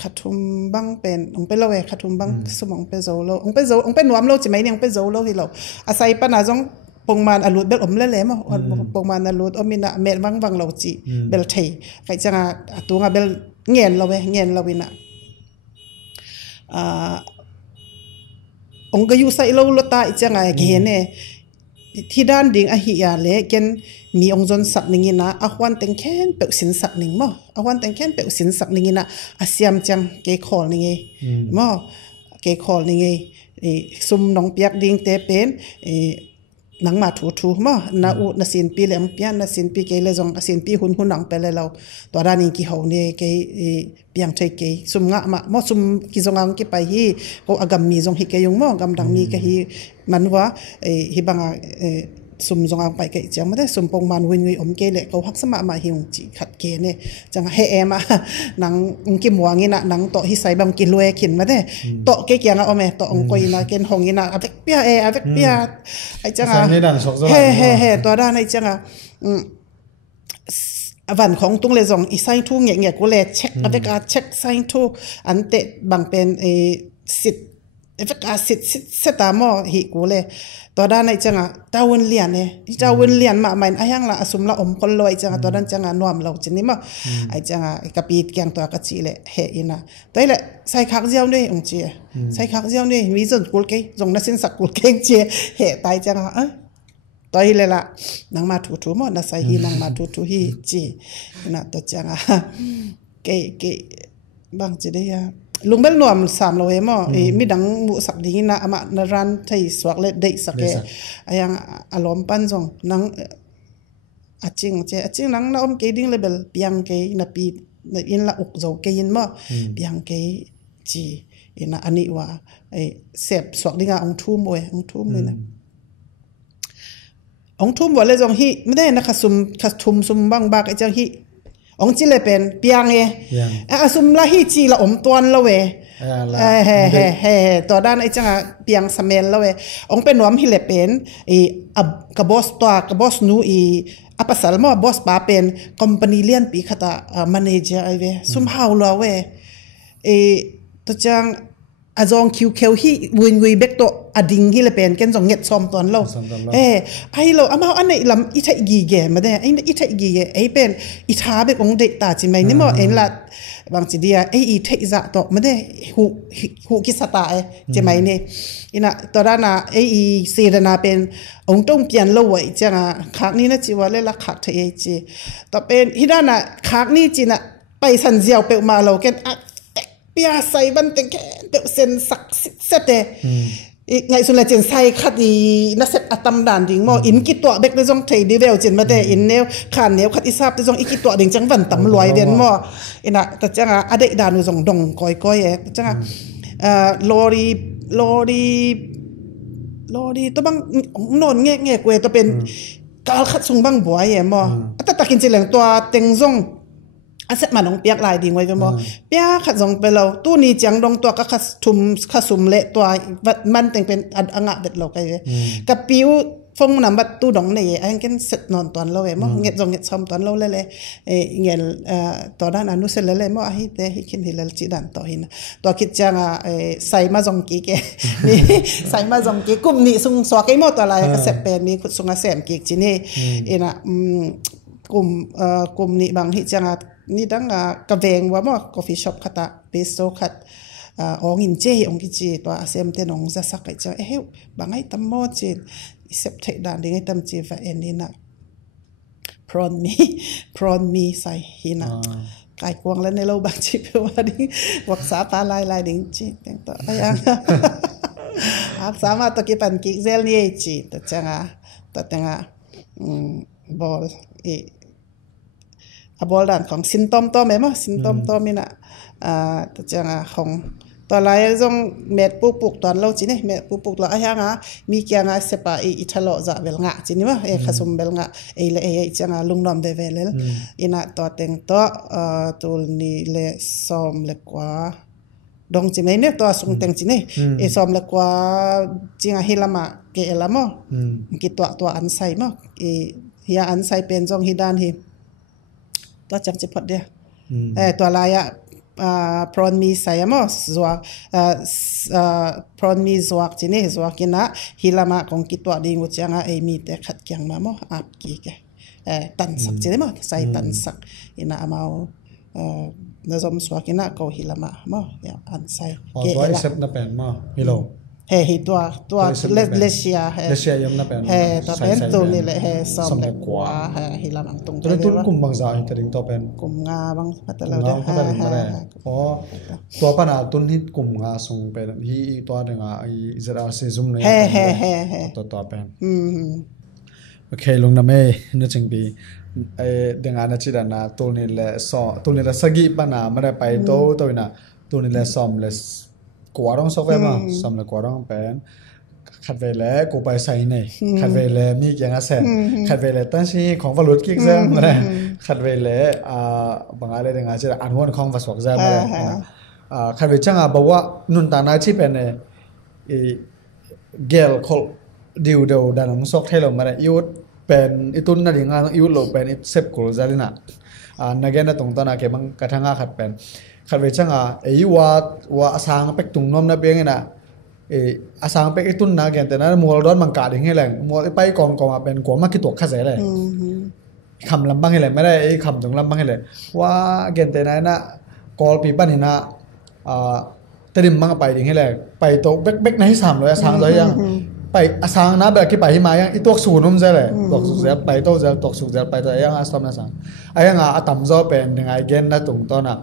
ขัดทุมบังเป็นองไปเล่าขัดทุมบังสมองไปโซโลองไปหนวมโลจะไหมเนี่ยองไปโซโลที่เราอาศัยปัญหาจงปงมันอลุดเบลอมเล่ๆมั้งปงมันอลุดอมินะเมลบังเราจีเบลไทยใครจะตัวงาเบลเงียนเราวินะองก็อยู่ใส่โลตาอีจังไงเห็นเนี่ย ที่ด้านดิ่งอหิยาเละกันมีองค์จนสักหนึ่งนะอหวันเต็งแค้นเปลสินสักหนึ่งมั้งอหวันเต็งแค้นเปลสินสักหนึ่งนะอาเซียมจังเกยคอลหนึ่งมั้งเกยคอลหนึ่งซุ่มน้องเปียกดิ่งเตเป็นนังมาถูมั้งนาอุนาสินปีเลี้ยงเปียนาสินปีเกยเลยจงนาสินปีหุ่นนังไปเลยเราตัวด้านนี้กี่เขาเนี่ยเกยเปียงใช้เกยซุ่มงะมาซุ่มกี่จงอังกี่ไปฮีก็อากำมีจงฮิเกยงมั้งกำดังมีก็ฮีมันว่าฮิบังซุ่มจงอังไปเกยจังไม่ได้ซุ่มปงมันวินวิอมเกยเลยเขาหักสมามาหิวจีขัดเกยเนี่ยจังเฮมานังองกิมวางินะนังโตฮิไซบังกิลวยขินมาได้โตเกยยังเอาไหมโตองกอยนะเกนหงงินะอเวกเปียอเวกเปียไอจังเฮ้ตัวด้านไอจังวันของตุ้งเลยจงอีไซทูเงี้ยกูเลยเช็คอเวกาเช็คไซทูอันเตะบางเป็นสิทธิ์อเวกาสิทธิ์เสตามอหิกูเลยตัวด้านในจังตาวันเลียนเนี่ยตาวันเลียนมาไม่ไอ้ยังละสมละอมคนลอยจังตัวด้านจังนวมเราจนี่มั้งไอ้จังกระปีดแกงตัวกระจีเลยเฮีนะตัวเลยใส่ขักเจียวด้วยองเจียใส่ขักเจียวด้วยมีส่วนกุลเกยจงนัสินสักกุลเกยเจียเฮตายจังตัวเลยละนังมาถูมั้งนัสใส่ฮีนังมาถูฮีจีนะตัวจังเกยบางจีเดียลุงเบลนวมสามโลเอมมีดังมุสักดีนะอามานารันไทยสวกเล็ดเด็กสักเอยังอารมณ์ปันจงนังอาจิงนังน้าอมเกดิ้งเลเบลเปียงเกยนับปีนับอินละอกโจเกยินมั้งเปียงเกยจีอินะอันนี้ว่าเสพสวกดิ้งองทุ่มเว้ยองทุ่มเลยนะองทุ่มว่าเลยจงฮีไม่ได้นะขัดทุ่มซุมบังบากไอจังฮีองจิเลเป็นเปียงสุมละฮีจีละอมตวนละเวตัวด้านไอ้จังเปียงสมัยละเวองเป็นหวมฮิเลเป็นกับบอสตัวกับบอสนูอัปสัลมาบอสป้าเป็นคอมพานีเลียนปีขตาแมเนเจอร์ไอเวสุมฮาวละเวตัวจังอาจองคิวเคลฮีวินเบกโตอดิงฮิเลเป็นกันจงเงียดซอมตอนเราไอ้เราอามาอันไหนลำอิทัยกีเกมาได้ไอ้อิทัยกีเกไอ้เป็นอิทาเบกองเด็กตาจิไหมนี่มั้งเอ็นละบางทีเดียไอ้อิทัยจะโตมาได้หูกิสตาจิไหมเนี่ยอินะตอนนั้นไอ้เซรนาเป็นองต้องเปลี่ยนเราไว้จังขากนี้นะจีว่าเล่ละขากเทจีต่อเป็นฮิดานะขากนี้จีน่ะไปสันเจียวเปมาเราเกันเปียใส่บันเต็งแค่เปเซนสักเสตไงสุดเลยเจนใส่คดีนักเสพอัตมด่านดิ่งมออินกิตัวเบกได้จงเทดีเวลเจนมาได้อินเนวขานเนวขัดอิสาบได้จงอีกิตัวดิ่งจังวันตำรวจเวียนมออินะแต่จังอเดดานุจงดงก้อยจังลอรีตัวบังนนเงี้ยกวยตัวเป็นการขัดซุงบังบัวเย่มอแต่ตะกินเจริญตัวเต็งจงอาเสมาน้องเปียกลายดิ่งไว้เป็นบ่เปียขัดจงไปเราตู้นี้จังดงตัวก็ขัดซุมเละตัวมันแต่งเป็นอ่างเด็ดเราไปเว้กับปิ้วฟงนำบัดตู้ดงนี่ไอ้กันเสร็จนอนตอนเราเว้มั้งเงียจงเงียซ้อมตอนเราเลยเงียต่อด้านอนุเสร็จเลยมั้งไอ้แต่ให้คิดเห็นแล้วจีดันต่อหินตัวคิดจังใส่มาจงกีแกนี่ใส่มาจงกีกลุ่มนี้ซุงสวกไอ้หมดอะไรก็เสร็จเป็นมีซุงอาเสมกีจีนี่นะกลุ่มนี้บางที่จังนี่ดังกระเวงว่ามั้งกาแฟช็อปขัดเบสโซขัดองอินเจองกิจีตัวอาเซมเตนองจะสักไอ้จังบางไอ้ตั้มโมจีเสพเทด่านดิ่งไอ้ตั้มจีว่าเอ็นนี่นะพรอนมีใส่หินะไก่กวางแล้วในโลกบางจีเปว่าดิ่งวักษาปลาลายดิ่งจีแต่งตัวไอ้ยังสามารถตะกี้ปันกิกเซลนี่จีแต่จังบอลบอลด้านของซินตอมต่อไหมมั้งซินตอมต่อมีน่ะแต่จังของตอนไรจงเม็ดปุกตอนเราจีนี่เม็ดปุกเราไอ้ยังมีเกียงเสปะอิทาโลจะเวลงะจีนี่วะขสมเวลงะจังลุงน้อมเดเวลอินะต่อเต็งต่อตัวนี้เลยซ้อมเล็กกว่าดงจีนี่เนี่ยตัวส่งเต็งจีนี่ซ้อมเล็กกว่าจีงฮิลามาเกลละมั้งกิตัวอันไซมั้งเฮียอันไซเป็นจงฮิดานฮิตัวจังจิพอดเดียตัวลายพรอนมีใส่มั้งสวกพรอนมีสวกจีนี่สวกกินะฮิลามาของกิตัวดิ่งวุจังมีแต่ขัดเกียงมามั้งอับกี่แกตันสักจีนี่มั้งใส่ตันสักอินะมานจอมสวกกินะก็ฮิลามามั้งอันใส่ตัวเซปนับเป็นมั้งฮิโล เฮฮิตัวเลเซียเฮ เลเซียยมนะเป็น เฮตัวเป็นตัวนี่แหละเฮซ้อมเลยกว่าเฮฮิลามังตรง ตัวตุ้นกุมบางสายแต่ถึงตัวเป็น กลุ่มงาบางพัฒ กุ นาม งาเขาเป็นมาได้อ๋อตัวปัญหาตุ้นที่กุมงาส่งเป็นที่ตัวหนึ่งอ่ะไอ้จะเอาซีซุ่มเลยตัวเป็นโอเคลงน้ำเอ้นึกถึงปีไอ้เรื่องงานนั้นจีดันนะตัวนี้แหละตัวนี้แหละสกิปัญหาไม่ได้ไปตัวน่ะตัวนี้แหละซ้อมเลยกว่าต้องซ้อมมาซ้อมเลยกว่าต้องเป็นขัดเวลากูไปใส่เนี่ยขัดเวลามีอย่างนั้นเสร็จขัดเวลาตั้งชื่อของวอลลุ่มกิ๊กเซมมาเลยขัดเวลาบางอะไรเรื่องงานจีดันอันวันของวัสดุเซมมาเลยขัดเวลาจังบอกว่านุ่นตาหน้าที่เป็นเกลเขาดิวเดียวดันของซอกเทลมาเลยยุดเป็นอีตุนนั่นเองงานยุดโลเป็นอีเซฟกูรู้จักเลยนะนักเรียนตรงตอนนั้นเก็บมันกระทั่งขัดเป็นขัดเวชังว่าอาสางเป็กตุงน้อมนับเองนะอาสางเป็กอีตุนนักเรียนแต่นั้นมัวเราโดนมังกรอย่างเงี้ยแหละมัวไปกองมาเป็นกว่ามาคิดตัวข้าเสียเลยคำลำบากเลยไม่ได้คำตรงลำบากเลยว่าเรียนแต่นั้นนะกอลปีบ้านนี่นะแต่ดิมมังไปอย่างเงี้ยแหละไปโต๊ะเบ็กในที่300อาสางเลยยังไปอาสางนะแบบที่ไปที่มายังอีตัวสูนุ่มใช่เลยตัวสูจะไปตัวจะตัวสูจะไปแต่ยังอาสามนะสังไอ้ยังอาตั้มจะเป็นยังไงเกณฑ์นะตรงตอนน่ะ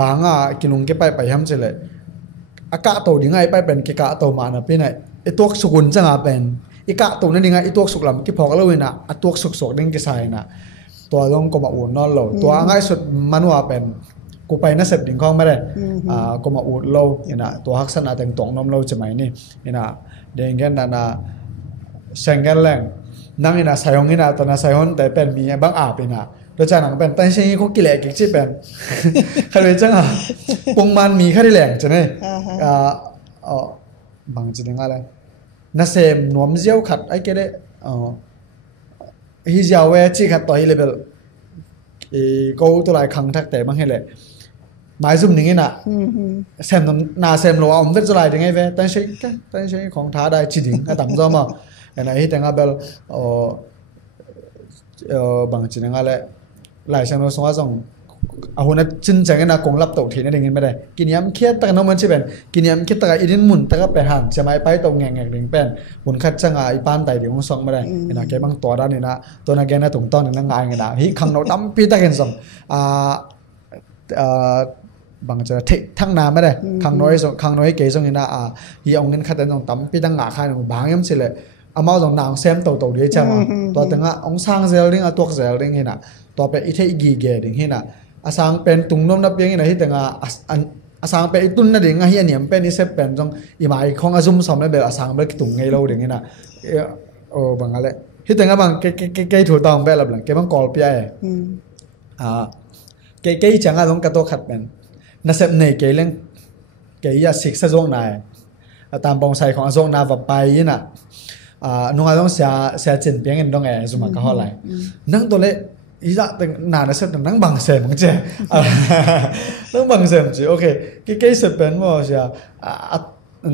บางกินลงเก็บไปห้ามใช่เลยอากาศตัวยังไงไปเป็นกิกะตัวมานะพี่ไหนไอ้ตัวสุกุลจะงาเป็นอีกะตัวนั้นยังไงไอ้ตัวสุกลำกี่พอก็เลยนะไอ้ตัวสุกๆนั่นกี่ใส่นะตัวต้องก็มาอุ่นนอนโหลตัวง่ายสุดมันว่าเป็นกูไปน่าเสพดิ่งข้องไม่ได้ก็มาอุ่นโหลนี่นะตัวฮักษณะแต่งตรงน้ำโหลจะไหมนี่นะเดี๋ยวงั้นนะเซ็งกันแรงนั่งนี่นะใส่ห้องนี่นะตอนนั้นใส่ห้องแต่เป็นมีบางอาบนี่นะโดยจากนั้นเป็นแต่เช่นนี้เขากิเลสกิจเป็นใครเป็นจังปงมันมีแค่ที่แหลงจะเนี่ยบางจุดยังไงเลยน่าเสพนวมเจียวขัดไอ้เกล้ฮิจาวเวจีขัดต่อฮิเลเบลก็ตัวลายขังทักแต่บางให้เลยหมายซุ่มหนึ่งนี่นะเซมนาเซมโลอมเวทจะลายยังไงเว้แต่ใช่ของท้าได้จีดิ่งไอ้ต่ำซ้อมอ่ะไอ้ไหนที่แต่งเบลบางจีนยังไงเลยหลายเซมโลส่งว่าส่งเอาหัวนั้นจินจังไงนะกงรับตกทีนั่นเองไม่ได้กินยำเคียดแต่น้องมันใช่เป็นกินยำเคียดแต่อินมุนแต่ก็เป็นหันจะไม่ไปตรงแง่งเป็นหุ่นคัดจังไอ้ปานไตเดี๋ยวมึงส่งไม่ได้ไอ้นะแกบางตัวด้านนี้นะตัวนั้นแกน่าตรงต้นนั่งงานไงนะฮิขังเราดำปีตะเห็นส่งบางจะเททั้งน้ำไม่ได้ขังน้อยเกยส่งนี่นะฮีเอาเงินคัดแต่ต้องตั้มปีตั้งหงาค่ายหนึ่งบางยังสิเลยเอามาส่งนางเซมโตเดียวใช่ไหมตัวตั้งองสร้างเซลลิ่งตัวเซลลิ่งเห็นนะตัวเป็นอีเทอีกีเกดิ่งเห็นนะอาสางเป็นตุงน้มนับยังไงที่แต่งอาสางเป็นตุนนั่นเองเฮียเนี่ยเป็นนี่เซปเป็นจงอีหมายของอาซุ่มสอมแล้วแบบอาสางเป็นตุงไงเราอย่างเงี้ยนะบางอะไรที่แต่งบางเกยถูกต้องแบบละบลังเกยบางกอลปีเกยจังลงกระโตขัดเป็นน่าเซปในเกยเล่นเกยยาสิกซะจงนายตามปองใส่ของอาซงนาวับไปนี่นะนุ่งอาต้องเสียเจนเพียงเงินต้องซุ่มก็เท่าไหร่นั่งตัวเล็กอีจะแต่นานนะเสร็จนั่งบังเสร็จมั้งเจ้นั่งบังเสร็จจีโอเคกี่เสร็จเป็นว่าเสีย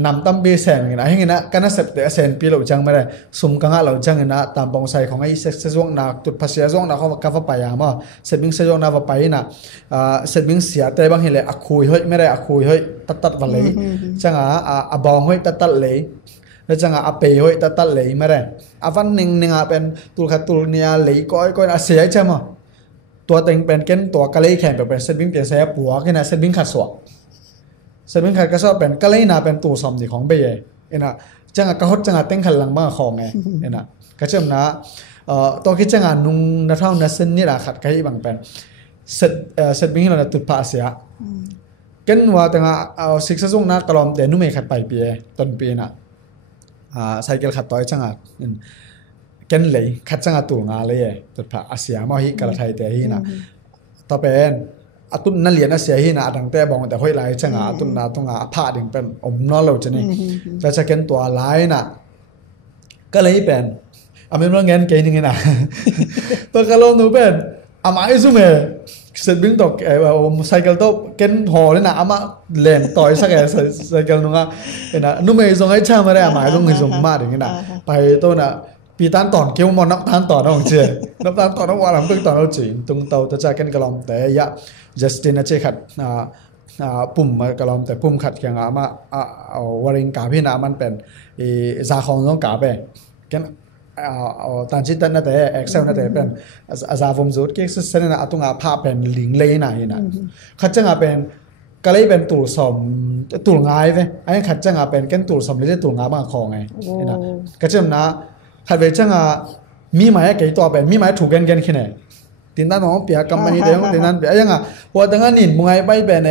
นำตั้มเบสเซนกันนะให้เงินนะการนั้นเสร็จแต่เซนปีเราจังไม่ได้สุ่มกังเราจังเงินนะตามปองใส่ของไอ้เซซวงนาตุดภาษีซวงนาเขากาฟไปอย่างมั้งเสร็จมิ่งเซซวงนาว่าไปนะเสร็จมิ่งเสียแต่บางทีเลยอักคุยเฮ้ยไม่ได้อักคุยเฮ้ยตัดวันเลยจังบองเฮ้ยตัดเลยแล้วจังอาเปย์เฮ้ยตัดเลยไม่ได้วันหนึ่งเป็นตุลขัดตุลเนี่ยเลยก้อยเสียใช่ไหมตัวเต็งเป็นเก้นตัวกะเลยแข่งเป็นเซตบิ้งเปลี่ยนเสียปัวกันนะเซตบิ้งขัดสวกเซตบิ้งขัดก็ชอบเป็นกะเลยน่าเป็นตัวสมดีของเบย์เอ็นะจังกระหดจังเต็งขัดหลังบ้าของไงเอ็นะก็เชื่อมนะตัวคิดจังนุ่งนัทเท่านัทเส้นนี่แหละขัดกันบางเป็นเซตบิ้งเราตุดผ้าเสียกันว่าแต่สิกซ์ส่งนะกลอมเดนุ่มเอขัดไปปีต้นปีน่ะไซเคิลขัดต่อยจังกันเลยขัดจังตัวงาเลยตุดผ้าอาเซียมาฮิกระไทยแต่ฮินะต่อเป็นตุนนั่นเรียนอาเซียฮินะดังแต่บอกแต่ห้อยไหลจังตุนนาตรงผ้าดึงเป็นอมนอเราจะนี่แต่จะกันตัวไหลน่ะก็เลยเป็นไม่รู้เงินเกินยังไงนะตัวกระโลนูเป็นมาไอ้ซุ่มเสร็จบิ้งตกไซเคิลโต๊ะเกินหอเลยนะมาเล่นต่อยสักไซเคิลนึงนะนุ่มส่งให้ช่างมาได้มาลงให้ส่งมาอย่างนี้นะไปตัวน่ะปีตันตอนเกี่ยวมอนับตันต่อน้องเจนับตันต่อน้องว่าหลังตึกต่อน้องจีตรงเตาตะจากกันกระลอมแต่ยะจัสตินเจขัด ปุ่มกระลอมแต่ปุ่มขัดเคียงมาเอาวริงกาพี่นามันเป็นซาของต้องกาไปกันตันชิตันนั่นแต่ Excel นั่นแต่เป็นซาฟอมซูดก็คือเส้นน่ะตุงภาพเป็นลิงเลยนะนี่นะขัดจังเป็นก็เลยเป็นตัวสมตัวง่ายไปไอ้ขัดจังเป็นกันตัวสมเลยตัวง่ายมากของไงนี่นะก็จังนะขัดไปจังมีหมายกี่ตัวเป็นมีหมายถูกกันแค่ไหนตินตาน้องเปียกำมันนี่เดี๋ยวตินนั้นเปียยังพอตั้งแต่นินมวยไปเป็น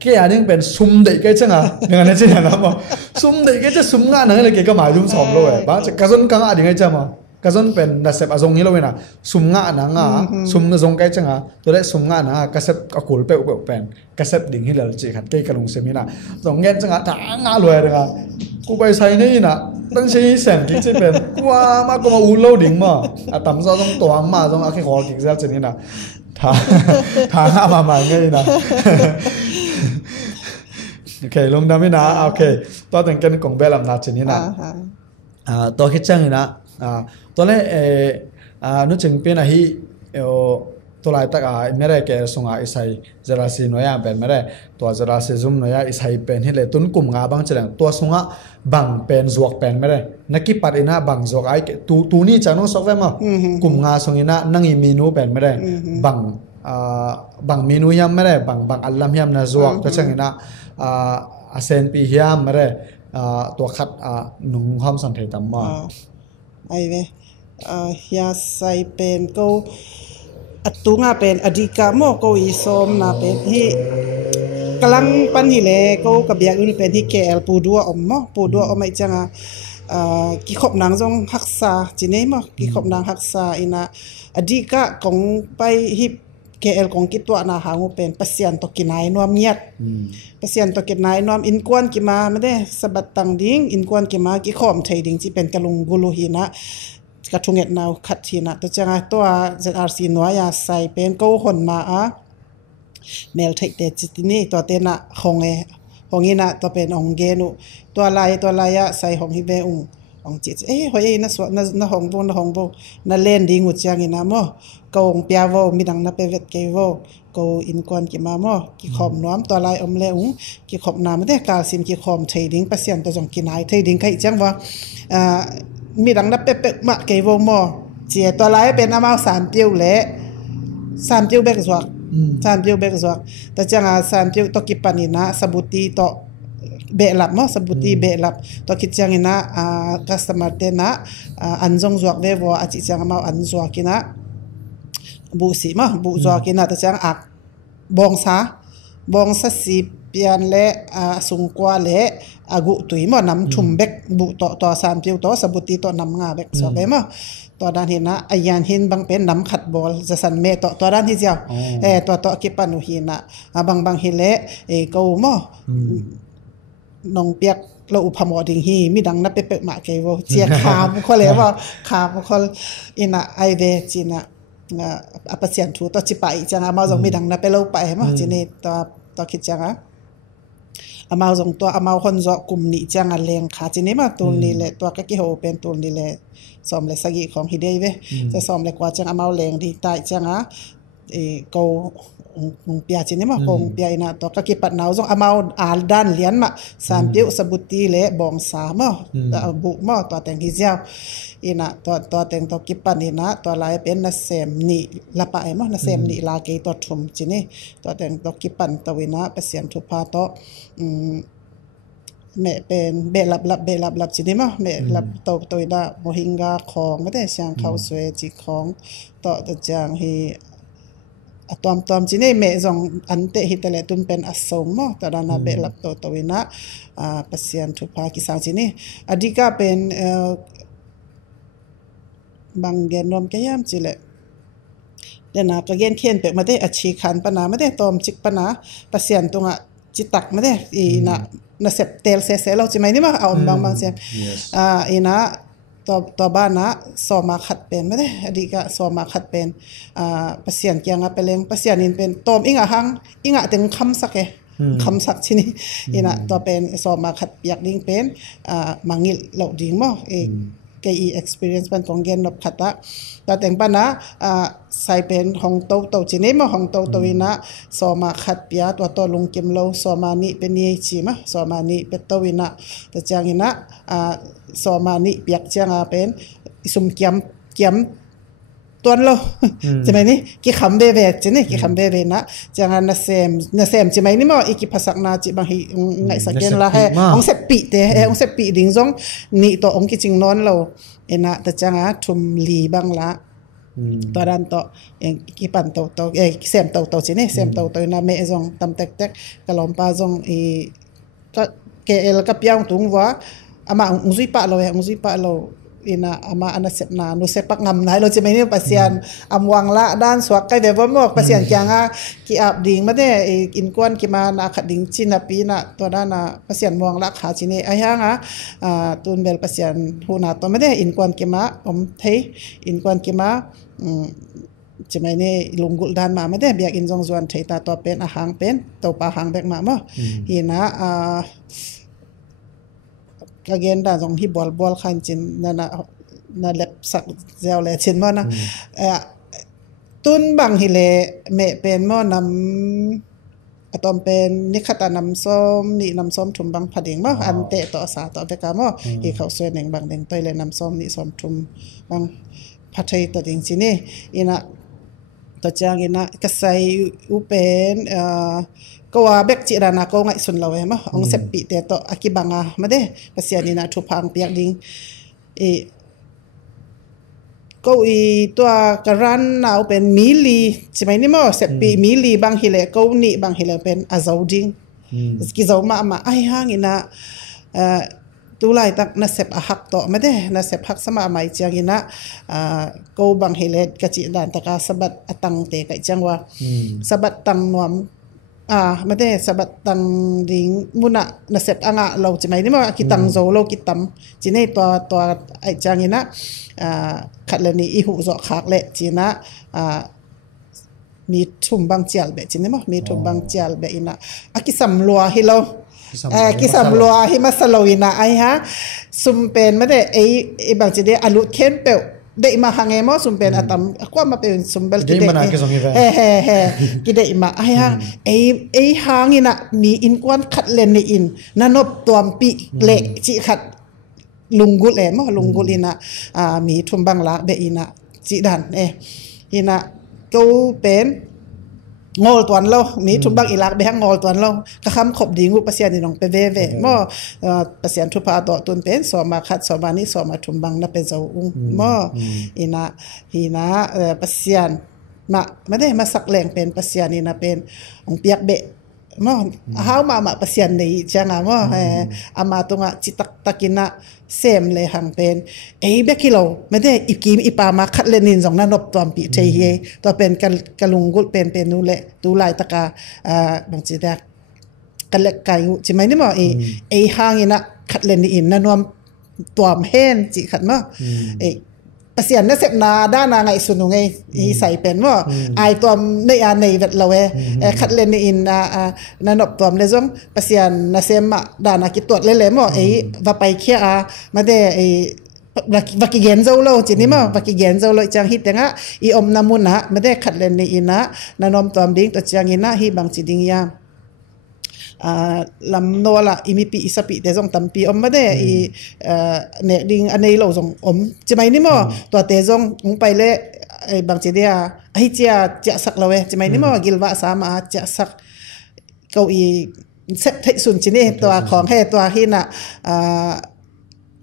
แค่อันนี้เป็นซุ่มเด็กก็จังอย่างนั้นใช่ไหมนะมั้งซุ่มเด็กก็จะซุ่มงานนั่นเลยก็หมายถึงสองเลยบ้างจะกระสุนกังอะไรไงจังมั้งกระสุนเป็นดัชเซปอารมณ์นี้เลยนะซุ่มงานนั่งซุ่มกระสุนก็จังตัวเล็กซุ่มงานกระเซปกระกุลเปอุปเป็นกระเซปดิ่งที่เราจีขัดเกยกระลงเซมินะสองเงี้ยจังทางาเลยนะกูไปใส่นี่นะตั้งใช้แสงที่จะเป็นว้ามากก็มาอู้เล่าดิ่งมาต่ำซะต้องตัวมาต้องเอาแค่ขอกิ่งเส้นนี้นะทางมาใหม่ไงนะโอเคลงดำไม่นะโอเคตัวแต่งกันของเบลล์นัดชนิดนะตัวคิดจังนะตัวนี้นึกถึงเป็นอะไรตัวลายตากไม่ได้แกส่งอิสัยจะราศีน้อยเป็นไม่ได้ตัวจะราศีซุ่มน้อยอิสัยเป็นที่เลยตุนกลุ่มงาบางจังตัวส่งบังเป็นจวกเป็นไม่ได้นักกีฬาอินะบังจวกไอ้ตัวนี้จะน้องสอบได้มั้งกลุ่มงาส่งอินะนั่งอีเมนูเป็นไม่ได้บังเมนูยามไม่ได้บังอัลลัมยามนะจวกก็จังอินะเซนปียามไม่ได้ตัวขัดนุ่งห้อมสันเทตัมมาไอ้เว้ยาใส่เป็นก็อัตุงาเป็นอดีกาโมก็อีสมนาเป็นที่กำลังปันนี่แหละก็กับอยากอื่นเป็นที่แกลปูดัวอมปูดัวอมไอจังกิขบนางจงฮักษาจีเนมกิขบนางฮักษาอินะอดีกาของไปฮิปแกลของกิตัวนาหางเป็นปัสยันตกินายนวมเนียดปัสยันตกินายนวมอินกวนกิมาไม่ได้สบัดตังดิ้งอินกวนกิมากิขอมไทยดิ้งที่เป็นกะลุงกุลูหินะกระทุงเอ็ดนาวขัดทีนะตัวจังตัว ZRC น้อยใส่เป็นกู้หนมาเมลเทคเดจิตนี่ตัวเตนะของงี้นะตัวเป็นองเกนุตัวลายใส่ของฮิเบองจิตเฮ้ยนะสวนะของบงนะเล่นดีงุดจังอีนะมั้งกงเปียวมีดังนะเปเวตเกวกูอินกวนกิมามั้งกิขอมน้อมตัวลายอมเลงกิขอมน้ำไม่ได้กาซิมกิขอมไทยดิ้งปัสยันตัวจงกินายไทยดิ้งใครจังวะมีดังนับเป๊ะๆมาเกยวมอเจียตัวไรเป็นอามา3ปิ้วเละ3ปิ้วเบกสวก3ปิ้วเบกสวกแต่จัง3ปิ้วตอกิปันนี่นะสบุตีตอเบลับมั้งสบุตีเบลับตอคิดจังนะคัสตอมาร์เตนะอันจงสวกเววอาจิจังมาอันสวกินะบุสีมั้งบุสวกินะแต่จังอักบองซาสีเปียนเละสุงกว่าเละอากุตุยมั้งน้ำชุ่มเบกบุต่อ3ปิ้วต่อสบุตีต่อน้ำงาเบกสวกไปมั้งตัวด้านเห็นนะอายันเห็นบางเป็นน้ำขัดบอลจะสันเมตัวด้านที่เจ้าตัวกิปันหุหินะบางเห็นเละกูมั้งน้องเปียกเราอุปมอดิงฮีมีดังนับเป๊ะๆมาเกวเจียขาบุคคลเลยว่าขาบุคคลอินะไอเวจีนะปัสยันทูตัวจิไปจังมาจงมีดังนับไปเล่าไปมั้งจีนี่ตัวคิดจังมาจงตัวมาคนจะกลุ่มนี้จังเลงขาจีนี่มาตัวนี้เลยตัวก็กี่โหเป็นตัวนี้เลยซ้อมเลยสกิของฮิเดย์เว้จะซ้อมเลยกว่าจังมาเลงดีตายจังกูเปียจีนี่มากงเปียนะตัวก็กี่ปัดหนาวจงมาด้านเลี้ยนมา3ปิ้วสบุตีเละบอง3บุมาตัวแต่งฮิเจ้านะตัวแต่งตัวกิปันนี่นะตัวลายเป็นนะเซมนี่ละปะมั้งนะเซมนี่ลาเกยตัวชุมจีนี่ตัวแต่งตัวกิปันตัววินะเปเสียนทุพาโตแม่เป็นเบลับจีนี่มั้งแม่ลับตัวนะโมหิงกาของไม่ได้ช่างเขาสวยจีของตัวจางฮีตอมจีนี่แม่จงอันเตหิตเลตุนเป็นอสมมั้งตัวนั้นเบลับตัววินะเปเสียนทุพากิสังจีนี่อดีก็เป็นบางเกณฑ์รวมแก่ยามจิเลยเดี๋ยวนะกระเกณฑ์เขียนเปมาได้อาชีคันปนาไม่ได้ตอมจิกปนาปัสยันตรงจิตักไม่ได้นะเสพเตลเสเราจะไม่นี่มาเอาบางเสียนะตัวบ้านนะสอมาขัดเป็นไม่ได้อดีก็สอมาขัดเป็นปัสยันเกียงไปเลงปัสยันนี่เป็นตอมอิงหังอิงถึงคำสักคำสักที่นี่นะตัวเป็นสอมาขัดอยากดิ้งเป็นมังงิเราดิ้งมั้ง cái experience ban tong gen nop khata ta teng pa na sai pen hong to chi ne ma hong to ina so ma khat pia to lung kim lo so ma ni pe ni chi ma so ma ni pe to ina ta chang ina so ma ni piak chang a pen sum kiam tuan lo chimai ni ki kham be chine ki kham be na changa na sem chimai ni mo iki phasak na chi bang hi ngai saken la he ong se pi te ong se pi ding jong ni to ong ki ching non lo ena ta changa thum li bang la to ran to ki pan to sem to chine sem to na me jong tam tek kalom pa jong ka ke el ka piang tung wa ama ong zui pa lo ina ama ana sep na no sepak ngam nai lo chimai ni pasian amwang la dan swak kai ve bom pasian kyanga ki ap ding ma de in kwan ki ma na khat ding china pi na to da na pasian muang la kha chini ai hanga tun bel pasian hu na to ma de in kwan ki ma om thei in kwan ki ma chimai ni lungul dan ma de biak in jong zuan thei ta to pen a hang pen to pa hang bek ma mo hina again da jong hi bol khan chin na lep sak zel le chin mo na tun bang hi le me pen mo nam atom pen ni khata nam som thum bang phading mo an te to sa to be ka mo hi khau swe neng bang deng toi le nam som ni som thum bang phathai ta ding chini ina to chang ina ka sai u pen ko wa bek chi rana ko ngai sun lawe ma ong sep pi te to akibanga ma de pasiani na thu phang piak ding ko to karan na pen mili chimai ni mo sep pi mili bang hile ko ni bang hile pen azauding ski zo ma ai hang ina tu lai tak na sep a hak to ma de na sep hak sama mai chang ina ko bang hile ka chi dan ta ka sabat atang te kai changwa sabat tang nuam ma de sabat tang ding muna na sep anga lo chimai ni ma ki tang zo lo ki tam chinei to ai changina khatlani I hu zo khak le china mi thum bang chial be chinai ma mi thum bang chial be ina akisam lua hi lo kisam lua hi ma saloina ai ha sum pen ma de ei bang chi de alu khen pe de ma hange mo sumpen atam akwa ma pe sumbel ki de ki de ma ai hang ei hangina mi in kwan khat len ni in nanop tuam pi le chi khat lungul mo lungul ina mi thum bang la be ina chi dan ina ko pen ngol tuan lo mi thum bang ilak be hang ngol tuan lo ka kham khop dingu pasian ni nong pe ve mo pasian thu pa to tun pen so ma khat so ma ni so ma thum bang na pe zo mo ina hina pasian ma de ma sak leng pen pasian ina pen ong piak be mo how ma pasian nei changa mo ama tunga chitak takina sem le hang pen be kilo me de ikim ipa ma khat lenin jong na nop tom pi thei he to pen kalungul pen nu le tu lai taka bang chi da kalek kai chi mai ni mo hang ina khat len in na nom tom hen chi khat mo pasian na sep na da na ngai sunu ngai hi sai pen mo ai tom nei nei vet lawe khat len in na nop tom le jong pasian na sem ma da na ki tot le mo va pai khia ma de vaki gen zo lo chini mo vaki gen zo lo chang hi tenga I om namuna ma de khat len ni ina na nom tom ding to chang ina hi bang chi ding ya lam no la imipi isapi te jong tampi om ma de ne ding anei lo jong om chimai ni mo to te jong ung pai le bang chi dia ai cha sak lawe chimai ni mo gilwa sama cha sak ko sep thai sun chini to khong he to hi na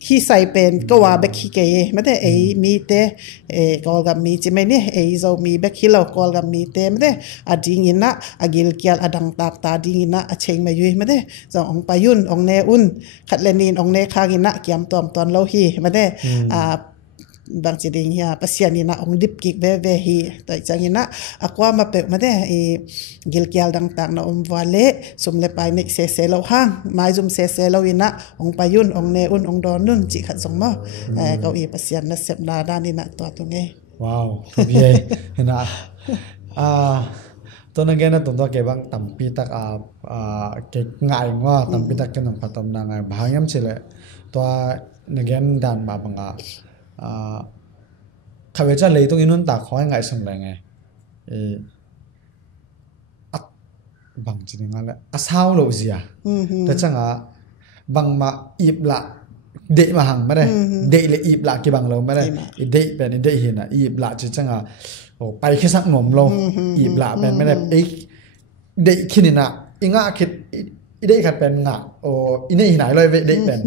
hi sai pen ko wa bek hi ke ma de mi te kol gam mi chi mai ni zo mi bek hi lo kol gam mi te ma de ading ina agil kyal adang tak ta ding ina a cheng ma yui ma de zo ong payun ong ne un khat lenin ong ne khang ina kiam tom ton lo hi ma de bang chi ding ya pasian ina ong dip ki ve hi to changina akwa ma pe ma de gil kyal dang tak na wale sumle pai ne se lo hang mai zum se lo ina ong payun ong ne un ong don nun chi khat song mo ko pasian na sep na dan ina to nge wow ye na to na gena to ke bang tampi tak ke ngai ngo tampi tak ke nang patom na ngai bhangam chile to na gen dan ba banga ข้าพเจ้าเลยตรงนี้นุ่นตาขอให้ไงส่งแรงไงบางจริงงั้นแหละอาสาวโลเซียแต่จังบางมาอีบละเดะมาหังไม่ได้เดะเลยอีบละกี่บางเราไม่ได้เดะเป็นเดะเห็นอีบละจังโอ้ไปแค่สักหน่อมเราอีบละเป็นไม่ได้เดะคิดนี่นะอีง่าคิดอีเดะขัดเป็นง่าโอ้อีนี่ไหนเลยเดะเป็น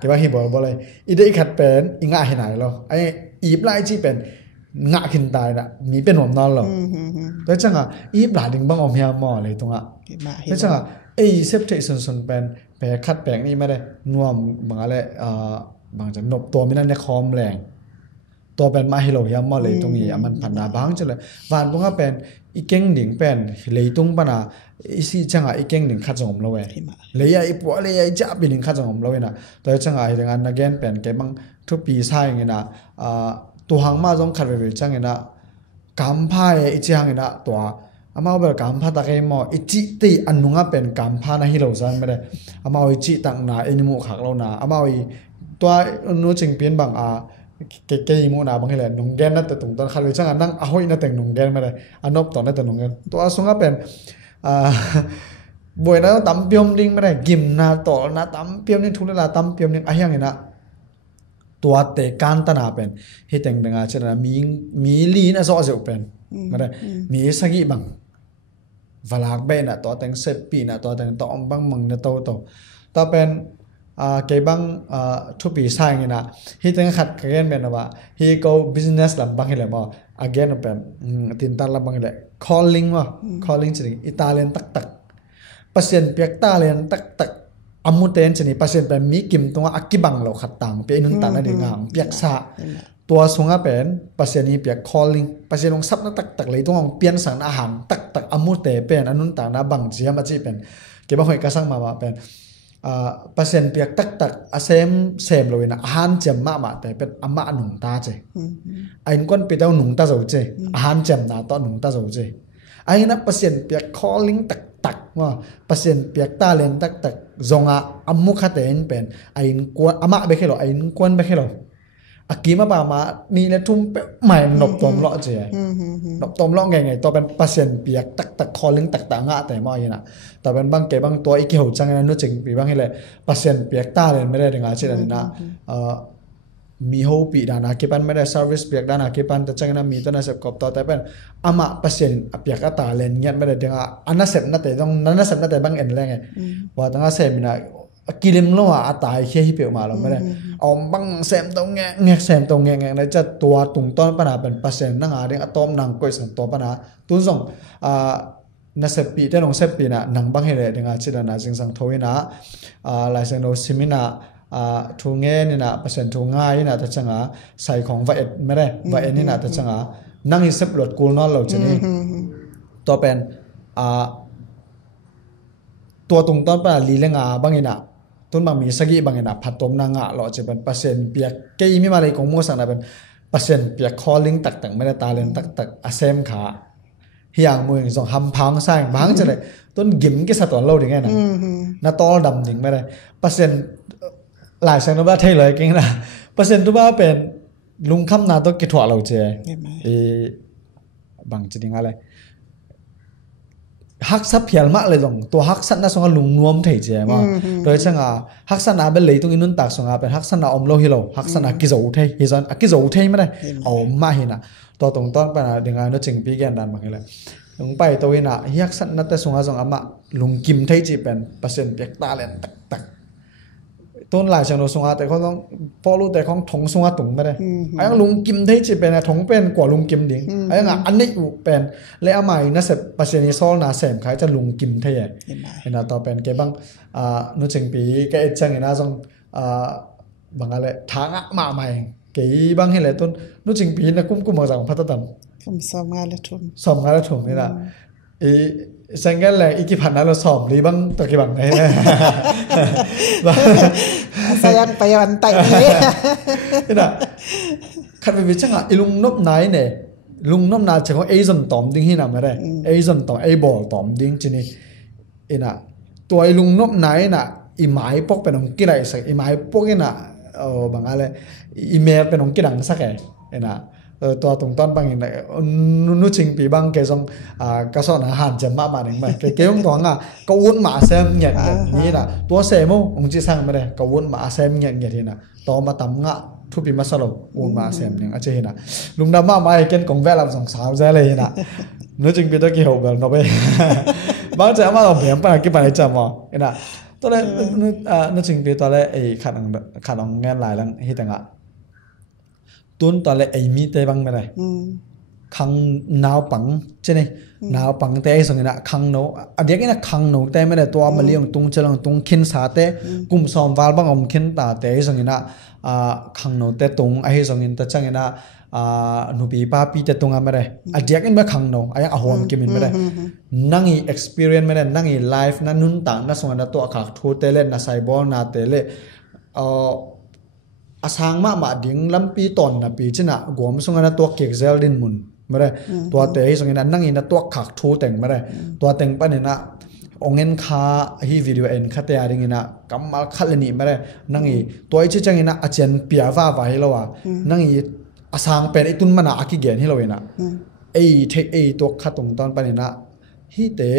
กี่ว่าฮิบอกบ่เลยอีเดะขัดเป็นอีง่าไหนเราไออีบละจีเป็นงะขึ้นตายนะมีเป็นหอมนอนหรอแล้วจังอีบละดึงบังอมเฮียหมอเลยตรงแล้วจังเซฟเทส่วนเป็นแปลคัดแปลงนี่ไม่ได้น่วมบางอะไรบางจะนบตัวไม่นั่นในคอมแรงตัวเป็นมาให้เรายามมาเลยตรงนี้มันผ่านนาบางจังเลยวันตรงนั้นเป็นอีเก่งดิ่งเป็นเลยตรงปนะอีสิจังอีเก่งดิ่งขัดจงเราเว้ยเลยอีปวดเลยอีจับเป็นดิ่งขัดจงเราเว้ยนะแต่จังเรื่องนั้นagainเป็นแกบังทุกปีใช่ไงนะตัวหางมาต้องขัดไปจังไงนะกำผ้าอีจีหางไงนะตัวอามาเอากำผ้าตะเกียมอีจีตีอันนุ่งเป็นกำผ้านะฮิโร่ซันไม่ได้อามาอีจีตั้งนาเอ็นมูขักเรานะอามาอีตัวนู้จึงเปลี่ยนบางเก๋ๆมูนาบางทีแหละนุ่งแกนนั่นแต่ตรงตอนขัดไปจังนั่งเอาอีนั่นแต่งนุ่งแกนไม่ได้อันนบต่อนั่นแต่นุ่งแกนตัวส่งเป็นบ่อยนะตั้มเปียมดิ้งไม่ได้กิมนาต่อนะตั้มเปียมดิ้งทุเรศตั้มเปียมดิ้งอะไรอย่างเงี้ยนะตัวเตะการตนาเป็นเฮตังดังอาเช่นนั้นมีลีน่ะซอเซอเป็นไม่ได้มีสักกี่บังวลากเบนตัวแต่งเซปปีตัวแต่งต่อบังมังเนี่ยโตต่อเป็นเก็บบังทุกปีใช่ไงนะเฮตังขัดกันเป็นว่าเฮก็ business ลำบังเห็นเลยมั้ง again เป็นตินตาลำบังเห็นเลย calling ว่า calling จริงอิตาเลียนตักเปอร์เซ็นต์เปียกตาเลียนตักอามุเตนชนิดเปอร์เซ็นต์เป็นมีกิมตรงอากิบังเราขัดต่างเปียนุนตันนั่นเองเปียกซาตัวสงเป็นเปอร์เซ็นต์นี้เปียก calling เปอร์เซ็นต์ลงซับนั่นตักเลยตรงเปลี่ยนสารอาหารตักอามุเตเป็นอนุนตันนะบังเสียมาจีเป็นเก็บมาหอยกระสังมาเป็นเปอร์เซ็นต์เปียกตักอาเซมเลยนะอาหารเจมมาแต่เป็นอามาหนุ่งตาเจไอ้คนเป็นเจ้าหนุ่งตาเจ้าเจอาหารเจมนาต่อหนุ่งตาเจ้าเจไอ้นั่นเปอร์เซ็นต์เปียก callingตักว่าเปอร์เซ็นต์เปียกตาเลนตักจงอามุขเตนเป็นไอ้กวนอามาไปแค่หรอไอ้กวนไปแค่หรออากีมาป่ามานี่เนี่ยทุ่มใหม่หนบตอมเลาะเจหนบตอมเลาะไงตัวเป็นเปอร์เซ็นต์เปียกตักคอลิงตักงะแต่มาอย่างน่ะแต่เป็นบางเก็บบางตัวอีกเกี่ยวจังนั้นนู้นจริงปีบางให้เลยเปอร์เซ็นต์เปียกตาเลนไม่ได้ถึงอาเช่นนั้นนะมีโฮปีด้านอากีปันไม่ได้ service เปียกด้านอากีปันแต่จังนั้นมีตัวนั้นเสพกบต่อแต่เป็นอามาเปอร์เซ็นต์เปียกตาเลนเงี้ยไม่ได้ถึงอันนั้นเสพนั่นแต่ต้องนั้นเสพนั่นแต่บางเอ็นแรงไงว่าตั้งแต่เสพมีนะกิเลมโลอาตายเขี้ยฮิเปียวมาเราไม่ได้เอาบังเซมตรงแงะเซมตรงแงะในจะตัวตุงต้นปัญหาเป็นเปอร์เซ็นต์นั่งเรื่องอะตอมนังก้อยสันตัวปัญหาตุ้งส่งนักเสพปีแต่ลงเสพปีน่ะนังบังเฮเลยเรื่องอาชีพน่ะจึงสังทวินะลายเซนโนซิมินะทุ่งเงี้ยนี่นะเปอร์เซ็นต์ทุ่งง่ายนี่นะแต่จังใส่ของวาเอ็ดไม่ได้วาเอ็ดนี่นะแต่จังนั่งเสพหลดกูนอนเราจะนี่ตัวเป็นตัวตุงต้นปัญหาลีเลงบังเงินะต้นบางมีสักกี่บางอย่างผัดต้มนางะเราจะเป็นเปอร์เซ็นต์เปียกเกี่ยมีมาเลยของมัวสังนะเป็นเปอร์เซ็นต์เปียกคอลิงตักไม่ได้ตาเลนตักอาเซมขาเฮียงมือส่งหำพังใส่พังจะเลยต้นกิมกี่สัตว์ตัวเราถึงไงนะน่าต้อดำถึงไม่ได้เปอร์เซ็นต์หลายสังนบ้าไทยเลยเก่งนะเปอร์เซ็นต์ตัวบ้าเป็นลุงคำนาต้องกิจถั่วเราเจบางจะดึงอะไรฮักซับเพียลมากเลยตรงตัวฮักซันน่าสงลุงนวมไทยเจ้ามาโดยช่างฮักซันน่าเป็นเลยตรงอินุนตักสงเป็นฮักซันน่าอมโลฮิโลฮักซันน่ากิจอุทัยฮิซันกิจอุทัยไม่ได้เอามาหินะตัวตรงต้นปัญหาดึงงานนู้จึงปีแกนดันบางเลยลงไปตัวอินะฮักซันน่าแต่สงอามาลุงกิมไทยจีเป็นเปอร์เซ็นต์เปียกตาเลนตักต้นหลายช่างเราสงแต่เขาต้องพอรู้แต่เขาถงสงตุงไม่ได้ไอ้ลุงกิมไทยจีเป็นถงเป็นกว่าลุงกิมดิ่งไอ้อันนี้อยู่เป็นเลยอามาน่าเสพเปอร์เซ็นต์นี้โซลน่าเสพขายจะลุงกิมไทยเห็นนะต่อเป็นแกบ้างนู้จึงปีแกเอจังเห็นนะส่งบางอะไรทางมาใหม่แกบ้างเห็นเลยต้นนู้จึงปีนะกุ้มมาจากพัฒน์กุมสอมงานละทุ่มนี่นะสังเกตเลยอีกกี่พันนั้นเราสอบรีบ้างตัวกี่บังไหนสยันไปวันไต่เลยนี่นะขัดไปวิจังอ่ะลุงนบไหนเนี่ยลุงนบนาจะเขาส่วนตอมดิ้งที่นำมาได้ส่วนตอมบอลตอมดิ้งจีนี่นะตัวลุงนบไหนน่ะอีหมายพวกเป็นองค์กี่ไรสักอีหมายพวกนี่น่ะ บางอะไรอีเมลเป็นของกิดังสักแก่นะตัวตรงต้นบางอย่างนู้ชิงปีบางเกจงกระสอนอาหารจะมาหนึ่งไหมเกยงตัวง่ะก็วุ่นมาเซมเงียนี่นะตัวเซมองจีสั่งไม่ได้ก็วุ่นมาเซมเงียที่นะต่อมาตำง่ะทุบปีมาสโลวุ่นมาเซมอย่างอาจจะเห็นนะลุงดำมาไม่เกินกงแวะลำสองสาวใจเลยนะนู้ชิงปีตัวกี่หกกันเราไปบางจะมาเราเปลี่ยนไปกี่ปีจะมาเห็นนะตัวแรกนู้ชิงปีตัวแรกไอ้ขัดองงานหลายลังที่แต่งอ่ะตุนตอนแรกไอ้มีเตะบังไม่ได้คังนาวปังใช่ไหมนาวปังเตะส่งนี่นะคังโนอันเดียกันนะคังโนเตะไม่ได้ตัวมาเลี้ยงตุงเจริญตุงขินสาเตะกุมซ้อมวาลบังอมขินตาเตะส่งนี่นะคังโนเตะตุงไอ้ส่งนี่ตะจังนี่นะหนูปีป้าปีเตะตุงไม่ได้อันเดียกันไม่คังโนไอ้ยังahomกิมินไม่ได้นั่งอี experience ไม่ได้นั่งอี life นั่นนุ่นต่างนั่นส่งนี่ตัวขักทูเตะเล่นนะไซบอลนะเตะเล่อาสางมาดิ่งลำปีตอนนะปีชนะกวมส่งกันตัวเก็กเซลดินมุนไม่ได้ตัวเตะส่งกันนั่งอินตัวขักทูแต่งไม่ได้ตัวแต่งปะเนี่ยนะองเงินค่าฮีวิดีโอเอ็นค่าเตะอะไรเงี้ยนะกำมาคัดเลยนี่ไม่ได้นั่งอีตัวไอ้เจ้าเงี้ยนะอาจารย์เปียว่าให้เราอ่ะนั่งอีอาสางเป็นไอ้ตุนมันนะอากิเกนให้เราเองนะไอ้ตัวขัดตรงตอนปะเนี่ยนะฮีเตะ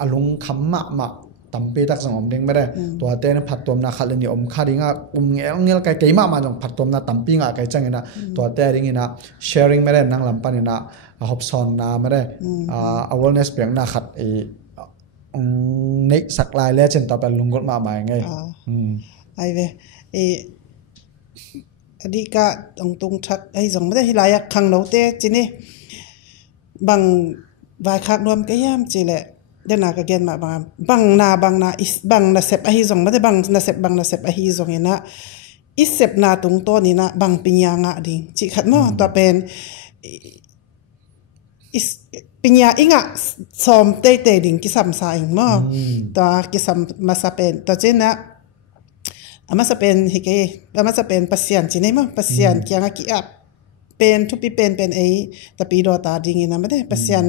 อารมณ์คำมาตั้มเปตักสงอมเด้งไม่ได้ตัวเต้นผัดตัวนาขัดเลยนี่อมข้าดิ้งอ่ะเงี้ยไก่มากมาจงผัดตัวนาตั้มปิ้งอ่ะไก่จังเงี้ยนะตัวเต้ดิ้งเงี้ยนะ sharing ไม่ได้นั่งลำปันเงี้ยนะฮอบซอนนาไม่ได้awareness เปลี่ยนนาขัดนี่สักลายแล้วเช่นต่อไปลุงกดมาใหม่ไงไอ้เว้อดีกะตรงทักไอ้สองไม่ได้ที่ไรอ่ะขังเราเต้จีนี่บางวายคักรวมก็ย่ำจีแหละเดี๋ยวนาก็เกินมาบางนาอิสบางนาเซปอะฮีซงไม่ได้บางนาเซปอะฮีซงเนี่ยนะอิสเซปนาตรงตัวนี้นะบางปิญญางะดิ่งจิขัดมั้งตัวเป็นอิสปิญญาอิงะซ้อมเตะดิ่งกิสัมสายมั้งตัวกิสัมมาสเป็นตัวเจนนะมาสเป็นฮิเกมาสเป็นปัสยันจีนี่มั้งปัสยันกี่งะกี่อับเป็นทุกปีเป็นไอ้ตะปีดอตาดิ่งนะไม่ได้ปัสยัน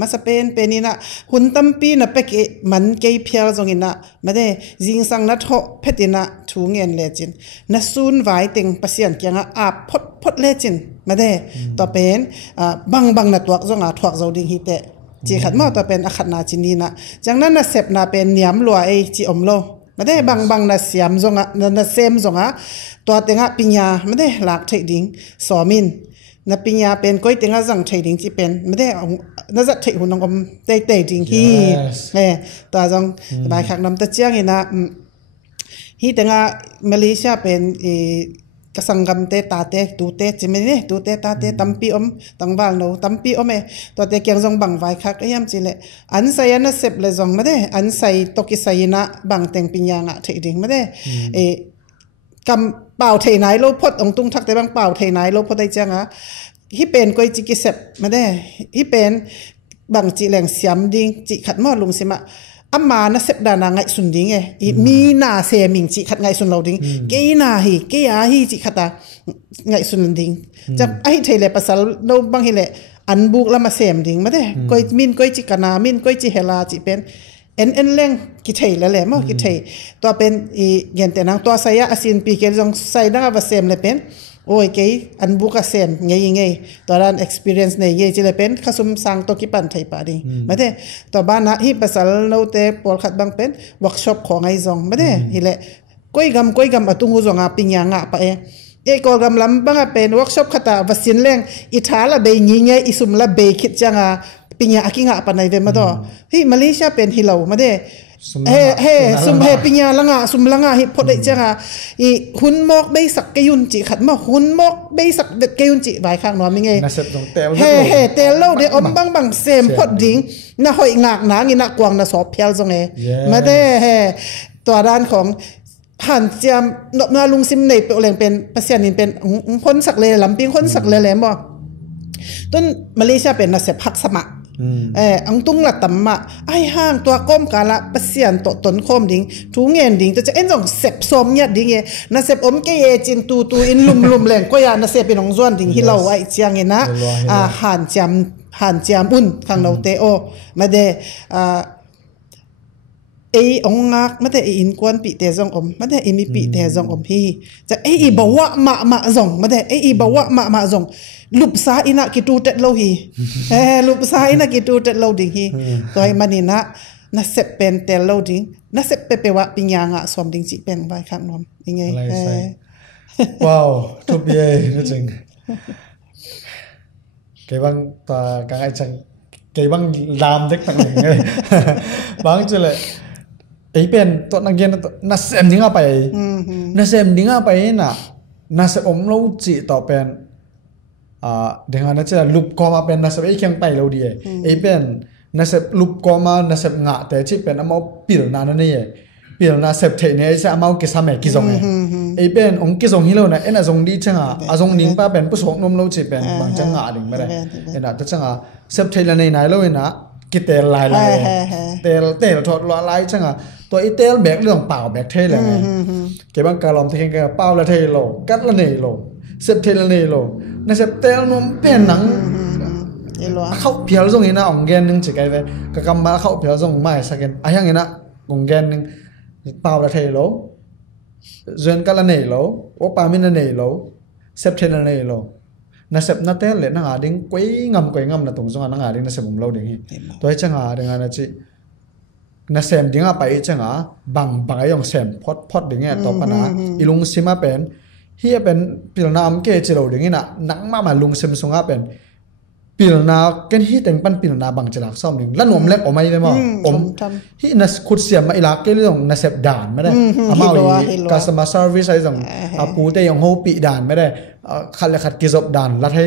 มาสเป็นนี่นะหุ่นตั้มปีนะเป็กมันเกยเพียร์ตรงนี้นะไม่ได้จิงสังนัดโหเพตินะทูเงินเลจินนัสูนไว้ติงปัสยันกี่งะอาพดเลจินไม่ได้ต่อเป็นบางนัดตัวจงอาถวักเจ้าดิ่งฮิเตจีขัดมาต่อเป็นอาขัดนาจินนี่นะจากนั้นนะเสพนาเป็นเนียมลัวไอ้จีอมโลไม่ได้บางนาเสียมจงนาเซมจงตัวเต็งปิญญาไม่ได้หลักเทดิ้งสอมินนาปิญญาเป็นก้อยเต็งจังเทดิ้งจีเป็นไม่ได้น่าจะเทหุ่นองเตดิ้งฮีตัวจงใบขักน้ำตะเจียงนี่นะฮีเต็งมาเลเซียเป็นกสังกรรมเตตาเตตูเตจิไม่เนี่ยตูเตตาเตตั้มปีตั้งบ้านเราตั้มปีตัวเตเกียงจงบังไว้คักยังจีเลยอันใส่นะเสพเลยจงไม่ได้อันใส่ตกิใส่นะบังเต็งปิญญางะเทดิ้งไม่ได้กำเป่าเทไหนโลพดองตุงทักแต่บางเป่าเทไหนโลพดได้จังฮิเป็นก้อยจิกิเสพไม่ได้ฮิเป็นบังจีแหลงเสียมดิ้งจิขัดมอดลุงสิมะอามานะเสพดานาไงสุนดิ้งมีนาเซมิงจิขัดไงสุนเราดิ้งเกยนาฮีเกยาฮีจิขัดตาไงสุนดิ้งจะไอ้เทเลภาษาเราบางเฮเลอันบุกละมาเซมดิ้งไม่ได้ก้อยมินก้อยจิกนามินก้อยจิเฮลาจิเป็นเอ็นเล่งกิเทยแล้วแหละมั้งกิเทยตัวเป็นเงินแต่นางตัวใส่ยาอาศินปีเกลจงใส่ดังว่าเซมเลยเป็นโอ้ยเกยอันบุกเซมไงตัวนั้น experience เนี่ยยังจะเลยเป็นข้าสมสังตัวกิปันไทยป่าดิไม่ได้ตัวบ้านนะที่ภาษาเราเตะปอลขัดบางเป็น workshop ของไอ้จงไม่ได้ฮิเลก้อยกำอตุงหูจงปิญญางะไปก็กำลังบางเป็น workshop ขัดวัสินเล่งอิทาละเบยยิงไงอิสุมละเบยคิดจังปิญญาอากิงะปะในเวมาดอที่มาเลเซียเป็นฮิเลามาได้สุมปิญญาละงะสุมละงะฮิพอได้จังอีหุนมอกเบสักกยุนจิขัดมาหุนมอกเบสักเด็ดกยุนจิไว้ข้างนอนมีไงเตลโลเดอมบางเซมพอดิ้งน่าหอยงากหนางินักกวางน่าสอบเพียวจงมาได้ตัวด้านของผ่านเจียมนกนาลุงซิมในเป็นแหล่งเป็นปัสยานินเป็นคนสักเลยลำปีคนสักเลยแหลมบ่ต้นมาเลเซียเป็นน่ะเสพพักสมะอังตุงละตัมมะไอห้างตัวก้มกาละปัสยานตนโคมดิ่งทูเงินดิ่งจะเอ็นจงเสพสมเนี่ยดิ่งน่ะเสพอมเกยจินตูอินลุมแหล่งก็ยาน่ะเสพเป็นของส่วนดิ่งที่เราไอเจียงนะหันจามอุ่นข้างเราเตโอมาเด องงักไม่ได้อินกวนปีเตจงไม่ได้มีปีเตจงพี่จะบอกว่ามาจงไม่ได้บอกว่ามาจงลุบซาอินะกิตูเต็ดโลฮีลุบซาอินะกิตูเต็ดโลดิ่งฮีตัวมันนี่นะเสพเป็นเต็ดโลดิ่งนะเสพเปว่าปิญญางะสวมดิ่งจีเป็นไปข้างนอมยังไงว้าวทุบเย่นั่นจริงเกี่ยบางตัวกางไอจังเกี่ยบางลามเด็กต่างหนึ่งเลยบางจุดเลยเป็นตัวนักเรียนน่าเสพดิ้งไปน่าเสพดิ้งไปน่ะน่าเสพเราจีต่อเป็นdengan aja loop koma pen nasab yang pai lo dia pen nasab loop koma nasab nga te chi pen amau pil na na ne pil na sep the ne sa amau ke sa me ki zong pen ong ki zong hi lo na ena zong di changa azong ning pa pen pu sok nom lo chi pen bang chang nga ding ba ena ta changa sep the la nei nai lo na ki tel lai tel thot lo lai changaตัวอีเตลแบกเรื่องเปล่าแบกเทเลยไงเก็บบังกะลอมที่เก่งเปล่าละเทโลกัดละเนโลเสพเทละเนโลในเสพเตลนมเป็นหนังเข้าเพียวตรงนี้นะองเกนนึงจะไกลไปกะกำมาเข้าเพียวตรงไม่สักเกนไอ้ยังไงนะองเกนนึงเปล่าละเทโลเจนกัดละเนโลโอปามินละเนโลเสพเทละเนโลน่าเสพน่าเตลเลยน่าหาดิ้งกุ้ยงำนะตรงตรงน่าหาดิ้งน่าเสพผมเล่าดิ้งตัวไอ้จังหาดิ้งนะจีน่าเสพดิ้งไปจังบางอย่างเสพพอดดิ้งต่อปัญหาอีลุงซิมาเป็นเฮียเป็นปีลนามเกจิโร่ดิ้งน่ะนังมาลุงซิมซุงอาเป็นปีลนาเกนฮีแต่งปันปีลนาบางจิลักซ้อมดิ้งแล้วหนุ่มเล็กออกมาได้มั้งฮีน่าขุดเสียมาอีลักเกลี่ยงน่าเสพด่านไม่ได้อามาอีcustomer service อะไรต่างอาปูแต่ยังโฮปีด่านไม่ได้ขัดเลยขัดกิจบด่านลัดให้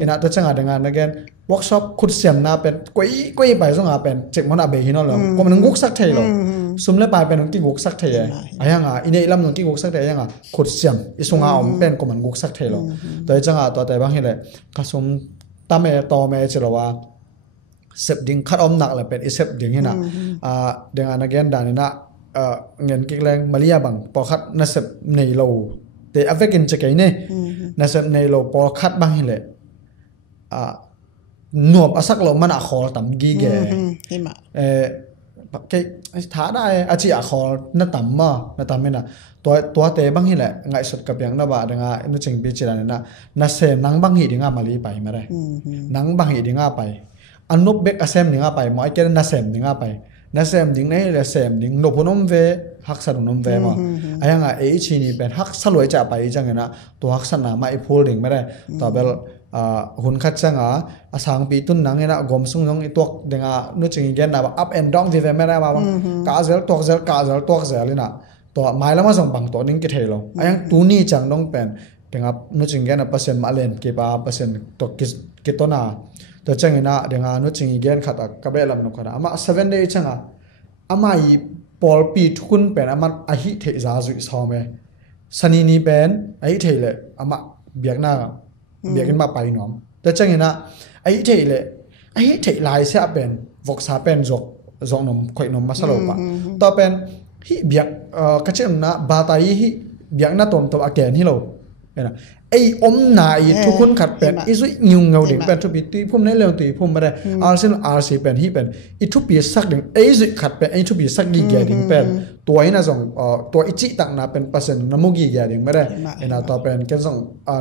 อินะตัวจังหวะงานนั่นเองเวิร์กช็อปขุดเสียมนาเป็นกุ้ยไปส่งอาเป็นเจ็บมันอาเบหินอลแล้วก็มันกุกสักเทยหรอซุ่มเล่ไปเป็นนกิ้งกุกสักเทยไอ้ยังอ่ะอินเดียลำนกิ้งกุกสักเทยยังอ่ะขุดเสียมอีส่งอาอมเป็นก็มันกุกสักเทยหรอตัวจังหวะตัวแต่บางทีเลยก็ซุ่มตามเอต่อเมจิโร่ว่าเสพดิ้งคัดอมหนักเลยเป็นอีเสพดิ้งนี่นะเดี๋ยวงานนั่นเองด่านนี่นะเงินกิ๊กแรงมาเลียบังพอคัดน่าเสพในโลแต่อเวกินจะไงเนี่ยน่าเสพในโลพอคัดบางทีเลยหนวบอาศักเรามันอาคอต่ำกี่แก่แกท้าได้อาชีอาคอน่าต่ำมั้น่าต่ำไม่น่ะตัวเตะบางทีแหละไงสุดกับอย่างนั้นบ่าดังอ่ะนึกถึงปีจีรันน่ะน่าเสพนังบางทีดิ่งมาลีไปไม่ได้นังบางทีดิ่งไปอันนุบเบกอาเซมดิ่งไปหมอไอ้แกน่าเสพดิ่งไปน่าเสพดิ่งนี่แหละเสพดิ่งนบพนมเวฮักสนุนมเวมาไอ้ยังไงไอ้ชีนี่เป็นฮักสลวยจะไปจังไงนะตัวฮักสนามาไอ้พูดดิ่งไม่ได้ต่อไปหุ่นคัดจังอาสังปีตุนนังเงี้ยนะกลมสุ่งยงอีตัวเด้งนึกถึงอีกนะว่า up and down ที่ไม่ได้มาบ้างกาเซลตัวเซลกาเซลตัวเซลเลยนะตัวไม้แล้วมาส่งบังตัวนึงกิเทลไอ้ยังตัวนี้จังต้องเป็นเด้งนึกถึงอีกนะเปอร์เซ็นต์มาเล่นกี่เปอร์เซ็นต์ตัวกิตัวน่ะตัวจังเงี้ยนะเด้งนึกถึงอีกขัดกับเบลล์ลำนุกนะอามา7 day จังอามาอีพอลปีทุกคนเป็นอามาอาฮิเทจาสุดสองเมสันนี่เป็นอาฮิเทเลยอามาเบียกหน้าเบียกันมาไปหนอมแต่จังเงี้ยนะไอ้เทเลยไอ้เทลายเสียเป็นวกษาเป็นจกนมข่อยนมมาสลบอ่ะต่อเป็นฮิเบียกกระเจี๊ยบนะบาตายฮิเบียกนะตัวอาแกนฮิโลนะไอ้อมนายทุกคนขัดเป็นไอ้สุดยุ่งเงาดิ่งเป็นทุบตีพุ่มในเรื่องตีพุ่มไม่ได้อาร์เซนอาร์ซีเป็นฮิเป็นไอ้ทุบปีสักดิ่งไอ้สุดขัดเป็นไอ้ทุบปีสักกี่แกดิ่งเป็นตัวนี้นะส่งตัวอิจิตักนะเป็นเปอร์เซ็นต์น้ำมุกกี่แกดิ่งไม่ได้ไอ้นะต่อเป็นแค่ส่ง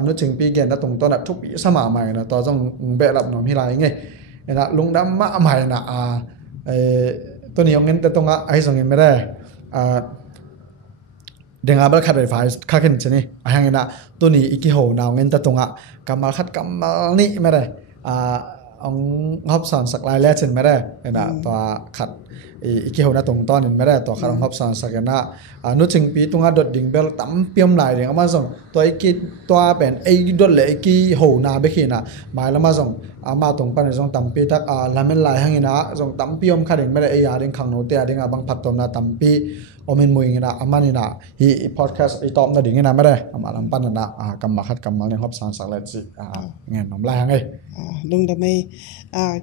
นึกถึงปีแกนนะตรงตัวนั้นทุบปีสมาใหม่นะต่อส่งเบะหลับหนอมฮิไลไงไอ้นะลุงดำมาใหม่นะตัวนี้เอาเงินแต่ตรงไอ้ส่งเงินไม่ได้เดี๋ยวงานบริษัทไฟฟ้าค่าขึ้นใช่ไหมอย่างนี้นะตัวนี้อีกกี่หัวนาวเงินแต่ตรงกำมาคัดกำมานี่ไม่ได้องฮอบสอนสักลายแรกเช่นไม่ได้นะตัวขัดอีกกี่หัวนะตรงตอนนี้ไม่ได้ตัวขัดองฮอบสอนสักนะนึกถึงปีตรงดดดิ่งเบลตั้มเปี่ยมลายเดี๋ยวมาส่งตัวอีกกี่ตัวเป็นไอ้ดดเลยอีกกี่หัวนาไปขี้นะหมายแล้วมาส่งมาตรงปันส่งตั้มปีตักลาเมนลายอย่างนี้นะส่งตั้มเปี่ยมขัดเองไม่ได้ไอ้ยาเด้งขังโนเตียเด้งบางผัดตัวนะตั้มปีโอเมนมวยงี้นะอามันนี่นะฮีพอดแคสต์ไอตอมนั่นดิ่งงี้นะไม่ได้อามาลำปั้นนั่นนะกำมาคัดกำมาเนี่ยฮอบสารสักเล็ดสิเงี้ยน้ำลายไงลุงทำไม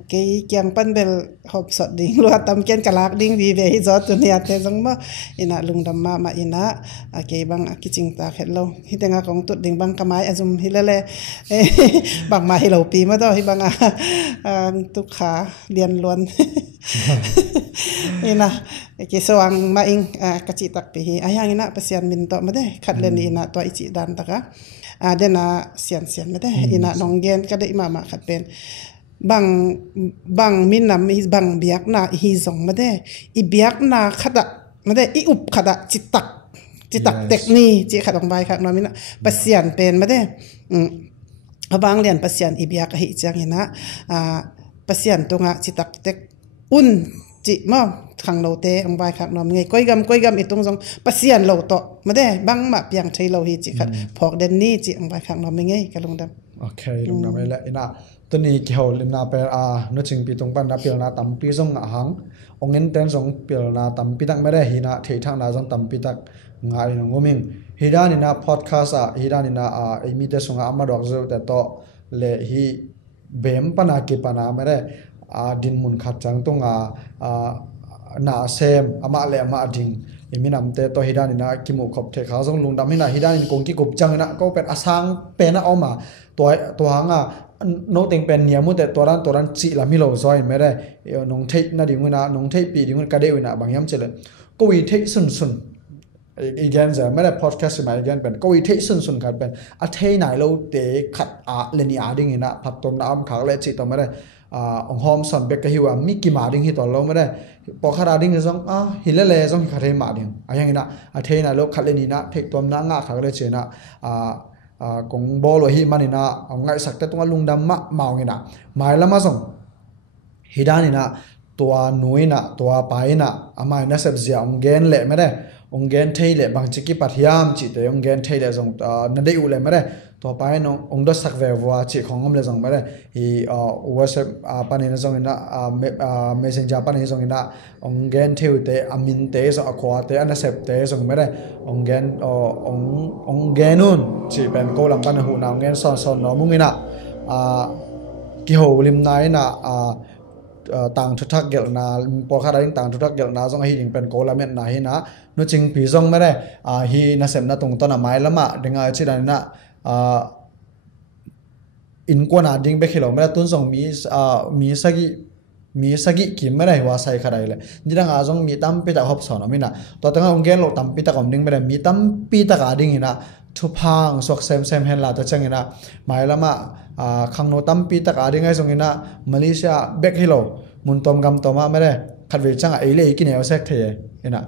เกี่ยงปั้นเบลฮอบสดดิ่งรัวตำเกียนกะลากดิ่งวีเวฮิจอดตัวเนี่ยแต่จังมาอินะลุงดำมาอินะเกี่ยบังกิจิงตาเข็ดเราฮิตงาของตุดดิ่งบังกะไม้อซุมฮิเลบังมาฮิเราปีมาต่อฮิบังตุกขาเรียนล้วนอินะ ke sawang ma ing kachi tak pi hi ayang ina pasian min to made khat len ina to ichi dan taka dena sian made ina nonggen ka de mama khat pen bang min nam hi bang biak na hi zong made I biak na khada made I up khada chitak tekni chi khadong bai khak nomina pasian pen made abang lian pasian I biak hi chang ina pasian tunga chitak tek un chi ma thang lo te ang bai khak nom ngai koigam itung jong pasian lo to made bang ma piang thei lo hi chi khat phok den ni chi ang bai khak nom ngai kalung dam okay lung dam la ina tuni ki hol limna pe no ching pi tung pan na pil na tam pi jong ahang ongen ten jong pil na tam pi tak mere hina thei thang na jong tam pi tak ngai no ngoming hidani na podcast hidani na emi te sunga amadok zo te to le hi bem pana ki pana mere din mun khat chang tunga na sem ama le ama ding eminam te to hidani na kimu khop the kha jong lungdam hina hidani kong ki kop chang na ko pen asang pe na oma to hanga no ting pen niamu te toran chi la mi lo join mere nong thei na dinguna nong thei pi dingun ka de wina bangyam chele ko wi thei sun again za mere podcast ma again pen ko wi thei sun khat pen a thei nai lo te khat leni ding ina phatom na am khak le chi to mere ong hom son bek ka hiwa mi ki ma ding hi to lo mere pokhara ding jong hilale jong khare ma ding ayang ina a thei na lo khat leni na thek tom na nga khak le chena kong bolo hi manina ngai sakte tunga lungdam ma maungina mailama jong hidanina tua nuina tua paina ama na sabzia ongen le mere ongen theile bangchiki pathiam chi te ongen theile jong na dei ule mere to pai no ongdo sakve wa chi khongom le jong mere hi whatsapp pani na jong ina messenger pani jong ina ongen theu te amin te so akwa te ana sep te jong mere ongenun chi pen ko lam pan hu na ongen son no mungina ki ho lim nai na tang thuthak gel na porkha ring tang thuthak gel na jong hi ding pen ko lamen na hi na no ching pi jong mere hi na sem na tung to na mai lama denga chi dan na in ko na ding be khilo mere tun jong mi sagi ki mere wa sai kharai le dirang a jong mi tam pe ta hop son amina to tanga onggen lo tam pi ta kom ding mere mi tam pi ta ga ding ina thu phang sok sem hen la ta changina mai lama khangno tam pi ta ga ding ai jong ina Malaysia bek hilo mun tom gam toma mere khatwe changa eile ki ne osek the ina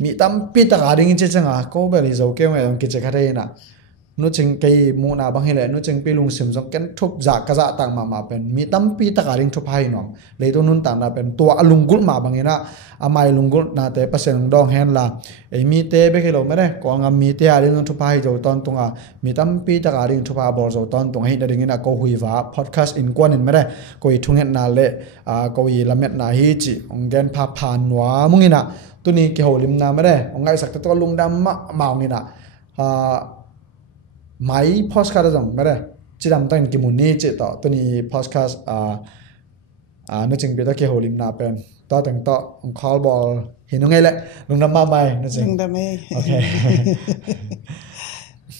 mi tam pi ta ga ding che changa ko be ri zo ke ngai ki che khare ina nu ching kai mu na bang hele nu ching pi lung sim jong ken thup za ka za tang ma pen mi tam pi ta ga ring thup hai nom le to nun tam na pen to alungul ma bang ina amai lungul na te pasen dong hen la e mi te be khelo mere ko ngam mi te ari nun thup hai jo ton tunga mi tam pi ta ga ring thup ha bor jo ton tung hei na ring ina ko hui wa podcast in kwan in mere ko I thungen na le ko I lamet na hi chi ongen pha phan wa mungina tuni ki holim na mere ongai sak to lungdam ma maungina mai podcast jong mere chidam tan ki muni che to tuni podcast no ching be ta ke holim na pen to tang to call ball hinung ele lungdam ma mai no ching lungdam okay